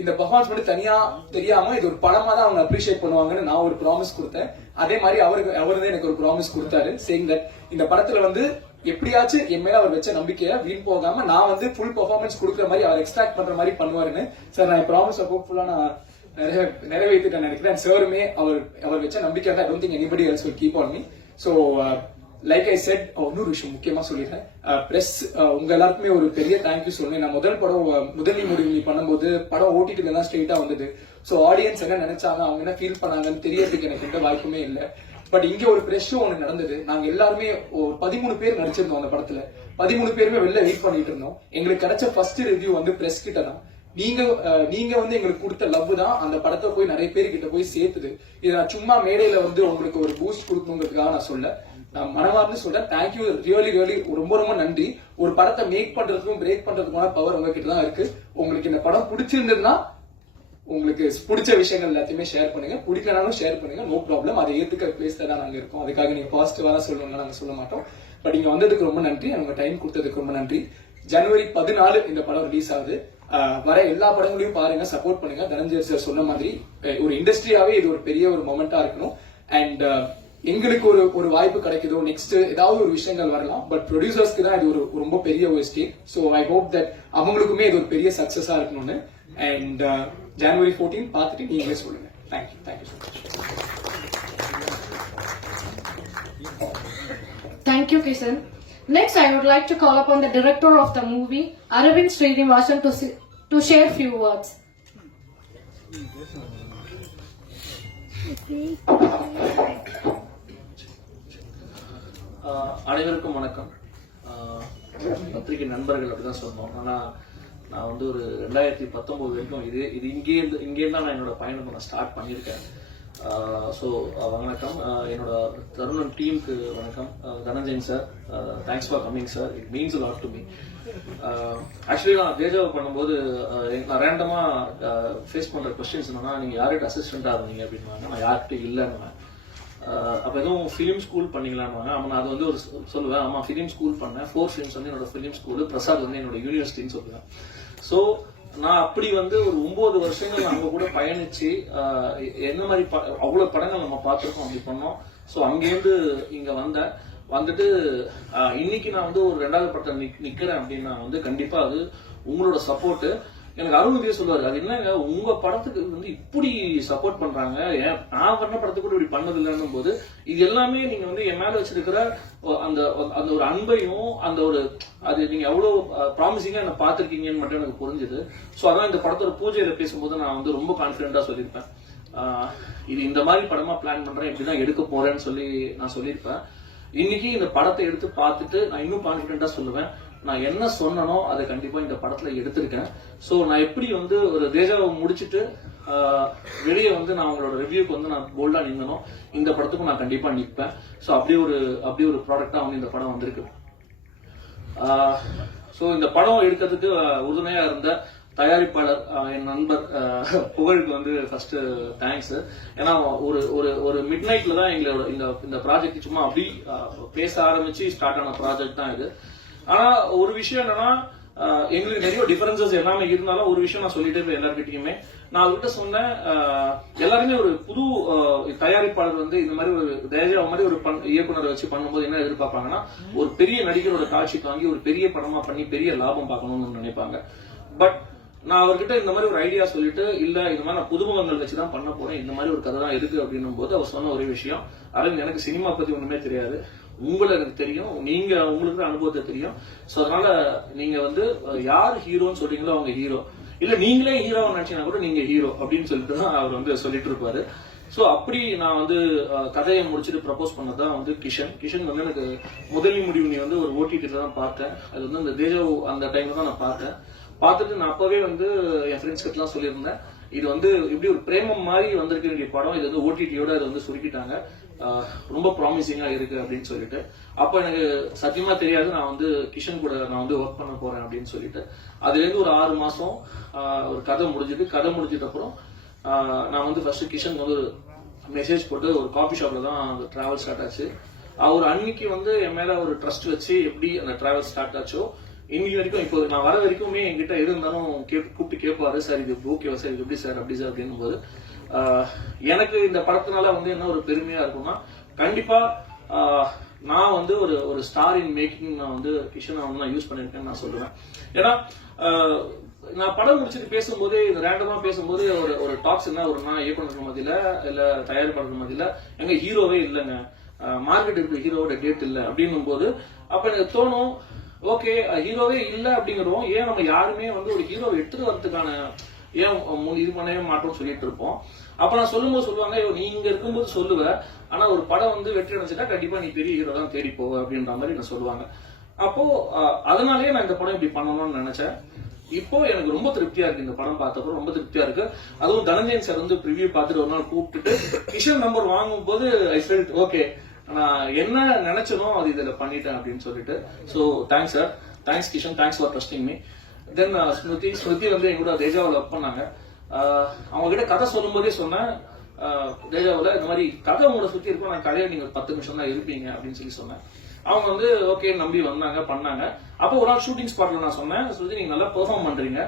இந்த பர்ஃபார்மன்ஸ் மட்டும் தனியா தெரியாம இது ஒரு படமா தான் அவங்க அப்ரிஷியேட் பண்ணுவாங்கன்னு நான் ஒரு ப்ராமிஸ் கொடுத்தேன். அதே மாதிரி அவரு எனக்கு ஒரு ப்ராமிஸ் கொடுத்தாரு, சேயிங் தட் இந்த படத்துல வந்து எப்படியாச்சும் என் மேல அவர் வச்ச நம்பிக்கையை வீண் போகாம நான் வந்து ஃபுல் பெர்ஃபார்மன்ஸ் கொடுக்குற மாதிரி அவர் எக்ஸ்ட்ராக்ட் பண்ற மாதிரி பண்ணுவாருன்னு. சார் நான் ப்ராமிஸ் ஹோப்ஃபுல்லா நான் நிறைவேற்றிட்டேன் நினைக்கிறேன். சாருமே அவர் வச்ச நம்பிக்கை தான். I don't think anybody else will keep on me. So like I set, இன்னொரு விஷயம் முக்கியமா சொல்லிட்டேன், பிரஸ் உங்க எல்லாருக்குமே ஒரு பெரிய தேங்க்யூ சொன்னேன். நான் முதல் படம் முதலி முடிவு பண்ணும்போது படம் ஓடிடில தான் ஸ்ட்ரெயிட்டா வந்தது. ஸோ ஆடியன்ஸ் என்ன நினைச்சாங்க, அவங்க என்ன ஃபீல் பண்ணாங்கன்னு தெரியறதுக்கு எனக்கு எந்த வாய்ப்புமே இல்லை. பட் இங்க ஒரு பிரஸ் ஷோ ஒன்று நடந்தது. நாங்க எல்லாருமே 13 பேர் நடிச்சிருந்தோம் அந்த படத்துல. 13 பேருமே வெளில வெயிட் பண்ணிட்டு இருந்தோம். எங்களுக்கு கிடைச்ச ஃபர்ஸ்ட் ரிவ்யூ வந்து பிரஸ் கிட்ட தான். நீங்க வந்து எங்களுக்கு கொடுத்த லவ் தான் அந்த படத்தை போய் நிறைய பேர் கிட்ட போய் சேர்த்துது. இதை நான் சும்மா மேடையில வந்து உங்களுக்கு ஒரு பூஸ்ட் கொடுக்கணுங்கிறதுக்காக நான் சொல்ல, நான் மனமார்ந்து சொல்றேன். தேங்க்யூ, ரியலி ரியலி ரொம்ப ரொம்ப நன்றி. ஒரு படத்தை மேக் பண்றதுக்கும் பிரேக் பண்றதுக்குமான பவர் உங்ககிட்ட தான் இருக்கு. உங்களுக்கு இந்த படம் பிடிச்சிருந்ததுன்னா உங்களுக்கு பிடிச்ச விஷயங்கள் எல்லாத்தையுமே ஷேர் பண்ணுங்க, பிடிக்கனாலும் ஷேர் பண்ணுங்க, நோ ப்ராப்ளம். அதை ஏத்துக்கிற பிளேஸ்ல தான் நாங்க இருக்கோம். அதுக்காக நீங்க பாசிட்டிவா தான் சொல்லுவாங்க, நாங்க சொல்ல மாட்டோம். பட் இங்க வந்ததுக்கு ரொம்ப நன்றி, உங்க டைம் கொடுத்ததுக்கு ரொம்ப நன்றி. ஜனவரி 14 இந்த படம் ரிலீஸ் ஆகுது. வர எல்லா படங்களையும் பாருங்க, சப்போர்ட் பண்ணுங்க. தனஞ்சய் சார் சொன்ன மாதிரி ஒரு இண்டஸ்ட்ரியாவே இது ஒரு பெரிய ஒரு மொமெண்டா இருக்கணும். அண்ட் எங்களுக்கு ஒரு வாய்ப்பு கிடைக்குதோ, நெக்ஸ்ட் ஏதாவது ஒரு விஷயங்கள் வரலாம். பட் ப்ரொடியூசர்ஸ்க்கு தான் இது ஒரு ரொம்ப பெரிய ஒரு state. So I hope that அவங்களுக்குமே இது ஒரு பெரிய சக்சஸா இருக்கணும்னு. அண்ட் January 14 பார்த்துட்டு நீங்களே சொல்லுங்க. Thank you so much. Thank you, Kishan. Next, I would like to call upon the director of the movie, Aravind Srinivasan, to share few words. அனைவருக்கும் வணக்கம். பத்திரிகை நண்பர்கள் அப்படிதான் சொன்னோம். ஆனா நான் வந்து ஒரு 2019 வரைக்கும் இது இங்கே தான் நான் என்னோட பயணத்தை நான் ஸ்டார்ட் பண்ணியிருக்கேன். ஸோ வணக்கம். என்னோட தருணம் டீமுக்கு வணக்கம். Dhananjayan sir, thanks for coming sir. It means lot to me. Actually நான் தேஜாவை பண்ணும்போது நான் ரேண்டமா ஃபேஸ் பண்ற கொஸ்டின்ஸ் என்னன்னா, நீங்க யார்கிட்ட அசிஸ்டண்டா இருந்தீங்க அப்படின்னாங்க. நான் யார்கிட்ட இல்லைன்னு. அப்ப எதுவும் ஃபிலிம் ஸ்கூல் பண்ணீங்களான்னு. ஆமா, நான் அது வந்து ஒரு சொல்லுவேன். ஆமா, ஃபிலிம் ஸ்கூல் பண்ணேன். 4 ஃபிலிம்ஸ் வந்து என்னோட ஃபிலிம் ஸ்கூலு, பிரசாத் வந்து என்னோட யூனிவர்சிட்டின்னு சொல்லுவேன். ஸோ நான் அப்படி வந்து ஒரு 9 வருஷங்கள் அங்க கூட பயணிச்சு என்ன மாதிரி அவ்வளவு படங்கள் நம்ம பார்த்துருக்கோம், அப்படி பண்ணோம். ஸோ அங்கேருந்து இங்க வந்துட்டு இன்னைக்கு நான் வந்து ஒரு 2வது படத்தை நிக்கிறேன் அப்படின்னா வந்து கண்டிப்பா அது உங்களோட சப்போர்ட். எனக்கு அருள்நிதியே சொல்லுவாரு, அது என்னங்க உங்க படத்துக்கு வந்து இப்படி சப்போர்ட் பண்றாங்க, நான் பண்ண படத்துக்கு கூட இப்படி பண்ணது இல்லைன்னும் போது இது எல்லாமே நீங்க வந்து என் மேல வச்சிருக்கிற அந்த ஒரு அன்பையும் அந்த ஒரு அது நீங்க எவ்வளவு ப்ராமிசிங்கா என்ன பாத்திருக்கீங்கன்னு மட்டும் எனக்கு புரிஞ்சுது. ஸோ அதான் இந்த படத்தோட பூஜையில பேசும்போது நான் வந்து ரொம்ப கான்பிடென்டா சொல்லியிருப்பேன். இது இந்த மாதிரி படமா பிளான் பண்றேன், இப்படிதான் எடுக்க போறேன்னு சொல்லி நான் சொல்லியிருப்பேன். இன்னைக்கு இந்த படத்தை எடுத்து பார்த்துட்டு நான் இன்னும் கான்பிடென்டா சொல்லுவேன், நான் என்ன சொன்னனோ அதை கண்டிப்பா இந்த படத்துல எடுத்திருக்கேன். சோ நான் எப்படி வந்து ஒரு தேஜாவை முடிச்சுட்டு வெளியே வந்து நான் உங்களோட ரிவ்யூக்கு வந்து நான் போல்டா நின்னனோ, இந்த படத்துக்கும் நான் கண்டிப்பா நிற்பேன். சோ அப்படி ஒரு ப்ராடக்டா வந்து இந்த படம் வந்திருக்கு. சோ இந்த படம் எடுக்கிறதுக்கு உறுதுணையா இருந்த தயாரிப்பாளர் என் நண்பர் புகழுக்கு வந்து ஃபர்ஸ்ட் தேங்க்ஸ். ஏன்னா ஒரு மிட் நைட்ல தான் எங்களோட இந்த ப்ராஜெக்ட் சும்மா அப்படி பேச ஆரம்பிச்சு ஸ்டார்ட் ஆன ப்ராஜெக்ட் தான் இது. ஆனா ஒரு விஷயம் என்னன்னா, எங்களுக்கு நிறைய டிஃபரன்சஸ் எல்லாமே இருந்தாலும் ஒரு விஷயம் நான் சொல்லிட்டே இருப்பேன் எல்லார்கிட்டயுமே. நான் அவர்கிட்ட சொன்னேன், எல்லாருமே ஒரு புது தயாரிப்பாளர் வந்து இந்த மாதிரி ஒரு தேஜா மாதிரி ஒரு இயக்குனரை வச்சு பண்ணும்போது என்ன எதிர்பார்ப்பாங்கன்னா, ஒரு பெரிய நடிகரோட காட்சிக்கு வாங்கி ஒரு பெரிய படமா பண்ணி பெரிய லாபம் பார்க்கணும்னு நினைப்பாங்க. பட் நான் அவர்கிட்ட இந்த மாதிரி ஒரு ஐடியா சொல்லிட்டு, இல்ல இந்த மாதிரி நான் புதுமுகங்கள் வச்சுதான் பண்ண போறேன், இந்த மாதிரி ஒரு கதை தான் இருக்கு அப்படின்னும் போது அவர் சொன்ன ஒரே விஷயம், அரவிந்த் எனக்கு சினிமா பத்தி ஒண்ணுமே தெரியாது, உங்களை எனக்கு தெரியும், நீங்க உங்களுக்கு அனுபவத்தை தெரியும். சோ அதனால நீங்க வந்து யார் ஹீரோன்னு சொல்றீங்களோ அவங்க ஹீரோ, இல்ல நீங்களே ஹீரோவை நினைச்சீங்கன்னா கூட நீங்க ஹீரோ அப்படின்னு சொல்லிட்டு தான் அவர் வந்து சொல்லிட்டு இருப்பாரு. சோ அப்படி நான் வந்து கதையை முடிச்சுட்டு ப்ரப்போஸ் பண்ணதான் வந்து கிஷன் வந்து எனக்கு முதலி முடிவு நீ வந்து ஒரு ஓடிடில தான் பார்த்தேன். அது வந்து அந்த தேஜா அந்த டைம்ல தான் நான் பார்த்தேன். பார்த்துட்டு நான் அப்பவே வந்து என் ஃப்ரெண்ட்ஸ் கிட்டலாம் சொல்லியிருந்தேன், இது வந்து இப்படி ஒரு பிரேமம் மாதிரி வந்திருக்க வேண்டிய படம், இது வந்து ஓடிடியோட அதை வந்து சுருக்கிட்டாங்க, ரொம்ப ப்ராமிசிங்கா இருக்கு அப்படின்னு சொல்லிட்டு. அப்போ எனக்கு சத்தியமா தெரியாது நான் வந்து கிஷன் கூட நான் வந்து ஒர்க் பண்ண போறேன் அப்படின்னு சொல்லிட்டு. அதுல இருந்து ஒரு 6 மாசம் ஒரு கதை முடிஞ்சிட்ட அப்புறம் நான் வந்து ஃபர்ஸ்ட் கிஷன் வந்து மெசேஜ் போட்டு ஒரு காஃபி ஷாப்ல தான் அந்த டிராவல் ஸ்டார்ட் ஆச்சு. அவர் அன்னைக்கு வந்து என் மேல ஒரு ட்ரஸ்ட் வச்சு எப்படி அந்த டிராவல் ஸ்டார்ட் ஆச்சோ இன்னைக்கு வரைக்கும், இப்போ நான் வர வரைக்குமே என்கிட்ட இருந்தாலும் கூப்பிட்டு கேட்பாரு, சார் இது ஓகேவா சார், இது எப்படி சார் அப்படி சார் அப்படின்னும் போது எனக்கு இந்த படத்தினால வந்து என்ன ஒரு பெருமையா இருக்கும்னா, கண்டிப்பா நான் வந்து ஒரு ஸ்டார் இன் மேக்கிங் நான் வந்து கிஷனை வந்து நான் யூஸ் பண்ணிருக்கேன்னு நான் சொல்லுவேன். ஏன்னா நான் படம் முடிச்சுட்டு பேசும்போது ரேண்டமா பேசும்போது ஒரு டாக்ஸ் என்ன ஒரு நான் இயக்குனர் மத்தியில இல்ல தயாரிப்பாளர் மத்தியில எங்க ஹீரோவே இல்லைங்க, மார்க்கெட் இருக்கு, ஹீரோவோட டேட் இல்ல அப்படின்னும் போது அப்ப எனக்கு தோணும், ஓகே ஹீரோவே இல்ல அப்படிங்கிறோம், ஏன் நம்ம யாருமே வந்து ஒரு ஹீரோவை எடுத்துட்டு வரதுக்கான ஏன் இது பண்ணவே மாட்டோம்னு சொல்லிட்டு இருப்போம். அப்ப நான் சொல்லும்போது சொல்லுவாங்க, நீ இங்க இருக்கும்போது சொல்லுவ, ஆனா ஒரு படம் வந்து வெற்றி அடைஞ்சிட்டா கண்டிப்பா நீ பெரிய ஹீரோ தான் தேடி போவ அப்படின்ற மாதிரி நான் சொல்லுவாங்க. அப்போ அதனாலேயே நான் இந்த படம் இப்படி பண்ணணும்னு நினைச்சேன். இப்போ எனக்கு ரொம்ப திருப்தியா இருக்கு, இந்த படம் பார்த்தப்போ ரொம்ப திருப்தியா இருக்கு. அதுவும் தனஞ்சயன் சார் வந்து ப்ரிவியூ பார்த்துட்டு ஒரு நாள் கூப்பிட்டுட்டு கிஷன் நம்பர் வாங்கும் போது ஐ ஃபெல்ட் ஓகே, நான் என்ன நினைச்சனோ அது இதுல பண்ணிட்டேன் அப்படின்னு சொல்லிட்டு. So thanks sir, thanks Kishan, thanks for trusting me. Then Smriti வந்து என் கூட தேஜாவில் ஒர்க் பண்ணாங்க. அவங்க கிட்ட கதை சொல்லும் போதே சொன்னேன், தேஜாவில் இந்த மாதிரி கதை உங்களை சுத்தி இருக்கும், நான் கதையை நீங்க 10 நிமிஷம் தான் இருப்பீங்க அப்படின்னு சொல்லி சொன்னேன். அவங்க வந்து ஓகே நம்பி வந்தாங்க, பண்ணாங்க. அப்போ ஒரு நாள் ஷூட்டிங் ஸ்பாட்ல நான் சொன்னேன், ஸ்ருதி நீங்க நல்லா பெர்ஃபார்ம் பண்றீங்க,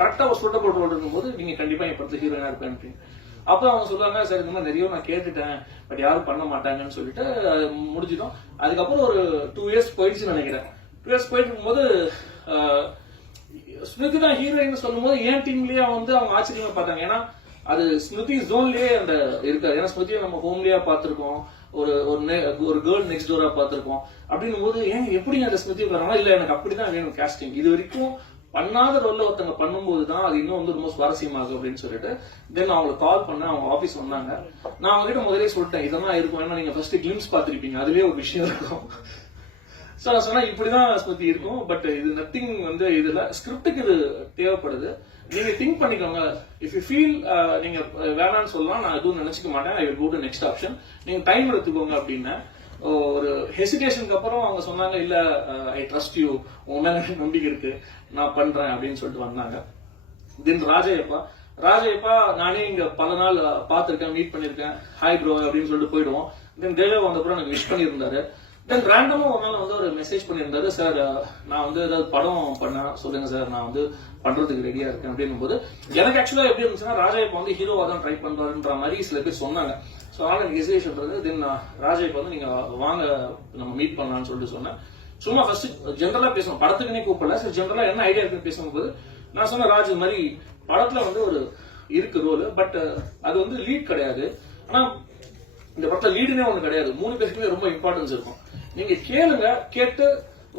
கரெக்டா ஒரு சூட்டபிள் ரோல் இருக்கும்போது நீங்க கண்டிப்பா என் படத்துல ஹீரோயினா இருப்பேன் அப்படின்னு. அப்போ அவங்க சொல்லுவாங்க, சார் இந்த மாதிரி நிறைய நான் கேட்டுட்டேன், பட் யாரும் பண்ண மாட்டாங்கன்னு சொல்லிட்டு முடிஞ்சிடும். அதுக்கப்புறம் ஒரு 2 இயர்ஸ் போயிடுச்சுன்னு நினைக்கிறேன். 2 இயர்ஸ் போயிட்டு இருக்கும்போது ஸ்மிருதி தான் ஹீரோயின் சொல்லும் போது என் டீம்லயே வந்து அவங்க ஆச்சரியமா பார்த்தாங்க. ஏன்னா அது ஸ்மிருதி ஜோன்லயே அந்த இருக்காது. ஏன்னா ஸ்மிருதியை நம்ம ஹோம்லியா பார்த்திருக்கோம், ஒரு கேர்ள் நெக்ஸ்ட் டோரா பார்த்திருக்கோம். அப்படின்னும் போது ஏன் எப்படி அந்த ஸ்மிருதி வராங்களா, இல்ல எனக்கு அப்படிதான் வேணும் காஸ்டிங், இது வரைக்கும் பண்ணாத ரோல்ல ஒருத்தவங்க பண்ணும்போது தான் அது இன்னும் வந்து ரொம்ப சுவாரஸ்யமாகும் அப்படின்னு சொல்லிட்டு தென் அவங்களுக்கு கால் பண்ண அவங்க ஆபீஸ் வந்தாங்க. நான் அவங்க கிட்ட முதலே சொல்லிட்டேன், இதெல்லாம் இருக்கும், ஏன்னா நீங்க ஃபர்ஸ்ட் கிளிம்ஸ் பார்த்திருப்பீங்க, அதுலயே ஒரு விஷயம் இருக்கும். சோ நான் சொன்னா இப்படிதான் ஸ்மிருதி இருக்கும், பட் இது நத்திங் வந்து இதுல ஸ்கிரிப்டுக்கு இது தேவைப்படுது, நீங்க திங்க் பண்ணிக்கோங்க. இஃப் யூ ஃபீல் நீங்க வேணான்னு சொல்லலாம், நான் எதுவும் நினைச்சுக்க மாட்டேன், I will go to next option, நீங்க டைம் எடுத்துக்கோங்க அப்படின்னு. ஒரு ஹெசிடேஷனுக்கு அப்புறம் அவங்க சொன்னாங்க, இல்ல ஐ ட்ரஸ்ட் யூ, உங்க மேல நம்பிக்கை இருக்கு, நான் பண்றேன் அப்படின்னு சொல்லிட்டு வந்தாங்க. தென் ராஜயப்பா நானே இங்க பல நாள் பார்த்திருக்கேன், மீட் பண்ணிருக்கேன், ஹாய் ப்ரோ அப்படின்னு சொல்லிட்டு போயிடுவோம். தென் தேவா வந்தப்பறம் எனக்கு விஷ் பண்ணியிருந்தாரு. தென் ரேண்டமா ஒரு நாள் வந்து ஒரு மெசேஜ் பண்ணியிருந்தாரு, சார் நான் வந்து ஏதாவது படம் பண்ண சொல்லுங்க சார், நான் வந்து பண்றதுக்கு ரெடியா இருக்கேன் அப்படின்னும் போது எனக்கு ஆக்சுவலா எப்படி இருந்துச்சுன்னா, ராஜயப்பா வந்து ஹீரோவா தான் ட்ரை பண்றாருன்ற மாதிரி சில பேர் சொன்னாங்க. ஸோ அதனால எனக்கு ஹெசிடேஷன் இருந்தது. தென் ராஜயப்பா வந்து நீங்க வாங்க நம்ம மீட் பண்ணலாம்னு சொல்லிட்டு சொன்னேன். சும்மா ஃபர்ஸ்ட் ஜென்ரலா பேசணும், படத்துக்குன்னே கூப்பிடல, சரி ஜென்ரலா என்ன ஐடியா இருக்குன்னு பேசும்போது நான் சொன்னேன், ராஜ் இது மாதிரி படத்துல வந்து ஒரு இருக்கு ரோல், பட் அது வந்து லீட் கிடையாது, ஆனா இந்த படத்துல லீடுனே ஒண்ணு கிடையாது, 3 பேருக்குமே ரொம்ப இம்பார்ட்டன்ஸ் இருக்கும், நீங்க கேளுங்க, கேட்டு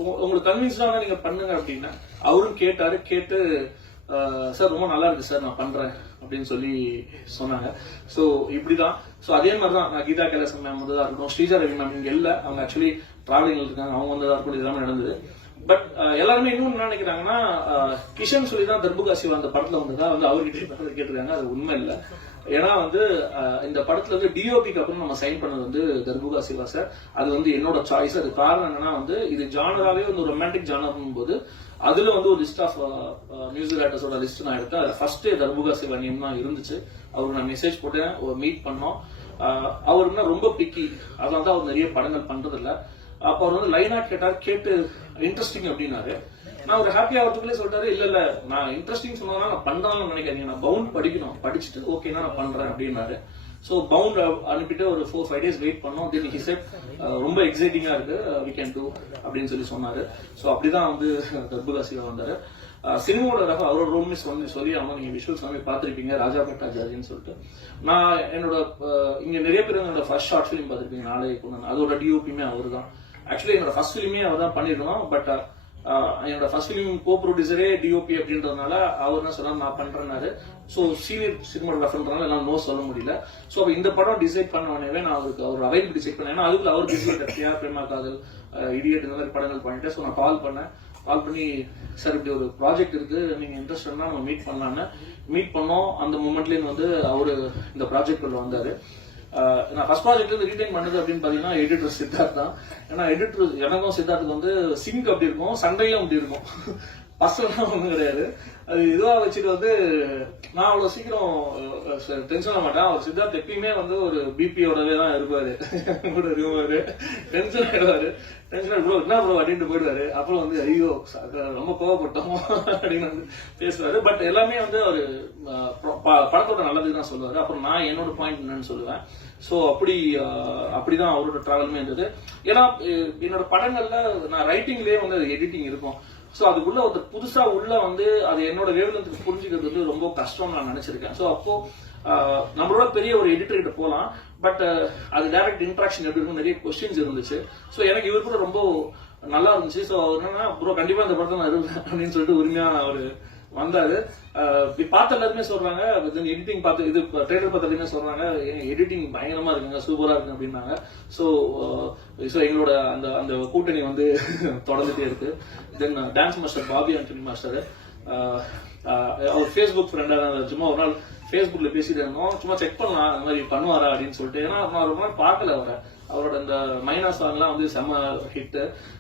உங்களுக்கு கன்வின்ஸ்டா நீங்க பண்ணுங்க அப்படின்னா. அவரும் கேட்டு சார் ரொம்ப நல்லா இருக்கு சார், நான் பண்றேன் அப்படின்னு சொல்லி சொன்னாங்க. சோ இப்படிதான். சோ அதே மாதிரிதான் நான் கீதா கைலாசம் மேம் வந்ததா இருக்கட்டும், ஸ்ரீஜா ரவி மேம் இங்க இல்ல, அவங்க ஆக்சுவலி டிராவலிங்ல இருக்காங்க, அவங்க வந்ததா இருக்கட்டும், இதெல்லாமே நடந்தது. பட் எல்லாருமே இன்னும் என்ன நினைக்கிறாங்கன்னா, கிஷன் சொல்லி தான் தர்புகா சிவா அந்த படத்துல வந்ததா வந்து அவர்கிட்ட கேட்டிருக்காங்க. அது உண்மை இல்ல. ஏன்னா வந்து இந்த படத்துல வந்து டிஓபிக்கு அப்புறம் நம்ம சைன் பண்ணது வந்து தர்புகா சிவா சார். அது வந்து என்னோட சாய்ஸ். அது காரணம் என்னன்னா வந்து இது ஜானராவே வந்து ஒரு ரொமான்டிக் ஜானர் போது அதுல வந்து ஒரு லிஸ்ட் ஆஃப் மியூசிக் டைரக்டர்ஸோட லிஸ்ட் நான் எடுத்தேன். அது ஃபர்ஸ்ட் தர்புகா சிவா நேம் தான் இருந்துச்சு. அவருக்கு நான் மெசேஜ் போட்டேன், மீட் பண்ணோம். அவருன்னா ரொம்ப பிக்கி, அதனால தான் அவர் நிறைய படங்கள் பண்றது இல்ல. அப்ப அவர் வந்து லைனா கேட்டு இன்ட்ரெஸ்டிங் அப்படின்னாரு. நான் ஒரு ஹாப்பி ஆகிறதுக்குள்ளே சொல்லிட்டாரு, இல்ல நான் இன்ட்ரெஸ்டிங் சொன்னதுனால நான் பண்றேன்னு நினைக்காதீங்க, நான் பவுண்ட் படிக்கணும், படிச்சுட்டு ஓகேனா நான் பண்றேன் அப்படின்னாரு. சோ பவுண்ட் அனுப்பிட்டு ஒரு 4-5 days வெயிட் பண்ணோம். தென் ஹி செட் ரொம்ப எக்ஸைட்டிங்கா இருக்கு, வி கேன் டூ அப்படின்னு சொல்லி சொன்னாரு. சோ அப்படிதான் வந்து தர்புகா சிவா வந்தாரு. சினிமாவோட ரகம் அவரோட ரோல்மே சொல்லி ஆமா, நீங்க விஷுவல்ஸ் எல்லாமே பார்த்திருப்பீங்க, ராஜா பட்டாச்சாரின்னு சொல்லிட்டு. நான் என்னோட இங்க நிறைய பேர் என்னோட ஃபர்ஸ்ட் ஷார்ட் ஃபிலிம் பார்த்திருப்பீங்க, நாளை பொண்ணு, அதோட டிஓபியுமே அவர் தான். ஆக்சுவலி என்னோட ஃபர்ஸ்ட் ஃபிலிமே அவர் தான் பண்ணிருக்கோம். பட் என்னோட ஃபர்ஸ்ட் ஃபிலிம் கோ ப்ரொடியூசரே டிஓபி அப்படின்றதுனால அவர் என்ன சொன்னார், நான் பண்றேன்னாரு. ஸோ சீனியர் சினிமாட்டோகிராஃபர்ன்றதுனால எல்லாம் நோ சொல்ல முடியல. ஸோ இந்த படம் டிசைட் பண்ண உடனே நான் அவருக்கு அவர் அவைலபிள் டிசைட் பண்ணேன். ஏன்னா அதுக்குள்ள அவர் பிஸி கத்தியா, பிரேமா காதல், இடியட் இந்த மாதிரி படங்கள் பண்ணிட்டு. ஸோ நான் கால் பண்ணேன், கால் பண்ணி சார் இப்படி ஒரு ப்ராஜெக்ட் இருக்கு, நீங்க இன்ட்ரெஸ்ட் நம்ம மீட் பண்ணலான்னு மீட் பண்ணோம். அந்த மூமெண்ட்லேயும் வந்து அவரு இந்த ப்ராஜெக்ட் உள்ள வந்தாரு. நான் ஃபர்ஸ்ட் ப்ராஜெக்ட் வந்து ரீடைன் பண்ணது அப்படின்னு பாத்தீங்கன்னா எடிட்டர் சித்தார்த் தான். ஏன்னா எடிட்டர் எனக்கும் சித்தார்த்துக்கு வந்து சிங்க் அப்படி இருக்கும், சண்டையும் அப்படி இருக்கும். பர்சனலாம் ஒன்றும் கிடையாது. அது இதுவா வச்சுட்டு வந்து நான் அவ்வளவு சீக்கிரம் டென்ஷன் ஆக மாட்டேன். அவர் சித்தார்த் எப்பயுமே வந்து ஒரு பிபியோடவே தான் இருப்பாரு, கூட இருக்குவாரு, டென்ஷன் ஆயிடுவாரு. டென்ஷன் ப்ரோ என்ன ப்ரோ அப்படின்ட்டு போயிடுவாரு. அப்புறம் வந்து ஐயோ ரொம்ப கோவப்பட்டோம் அப்படின்னு வந்து பேசுவாரு. பட் எல்லாமே வந்து அவரு படத்தோட நல்லதுக்கு தான் சொல்லுவாரு. அப்புறம் நான் என்னோட பாயிண்ட் என்னன்னு சொல்லுவேன். சோ அப்படிதான் அவரோட டிராவலுமே இருந்தது. ஏன்னா என்னோட படங்கள்ல நான் ரைட்டிங்லயே வந்து அது எடிட்டிங் இருக்கும். சோ அதுக்குள்ள ஒரு புதுசா உள்ள வந்து அது என்னோட வேவ்லென்த்துக்கு புரிஞ்சுக்கிறது வந்து ரொம்ப கஷ்டம் நான் நினைச்சிருக்கேன். சோ அப்போ நம்மளோட பெரிய ஒரு எடிட்டர் கிட்ட போலாம், பட் அது டைரக்ட் இன்ட்ராக்ஷன் எப்படி இருக்கும், நிறைய கொஸ்டின்ஸ் இருந்துச்சு. சோ எனக்கு இவர் கூட ரொம்ப நல்லா இருந்துச்சு. சோ என்னன்னா ப்ரோ கண்டிப்பா இந்த படத்தை நான் இருப்பேன் அப்படின்னு சொல்லிட்டு உரிமையா அவரு வந்தாரு. பார்த்த எல்லாருமே சொல்றாங்க, எடிட்டிங் பார்த்து இது ட்ரெய்லர் பார்த்த எல்லாருமே சொல்றாங்க எடிட்டிங் பயங்கரமா இருக்குங்க, சூப்பரா இருக்கு அப்படின்னாங்க. சோ எங்களோட அந்த அந்த கூட்டணி வந்து தொடர்ந்துட்டே இருக்கு. Then dance master Bobby Antony master, அவர் ஃபேஸ்புக் ஃப்ரெண்டா தான். சும்மா ஒரு நாள் ஃபேஸ்புக்ல பேசிட்டு இருந்தோம், சும்மா செக் பண்ணலாம் அந்த மாதிரி பண்ணுவாரா அப்படின்னு சொல்லிட்டு. ஏன்னா நான் ரொம்ப நாள் பார்க்கல அவரோட இந்த மைனா சாங்லாம் வந்து செம்ம ஹிட்.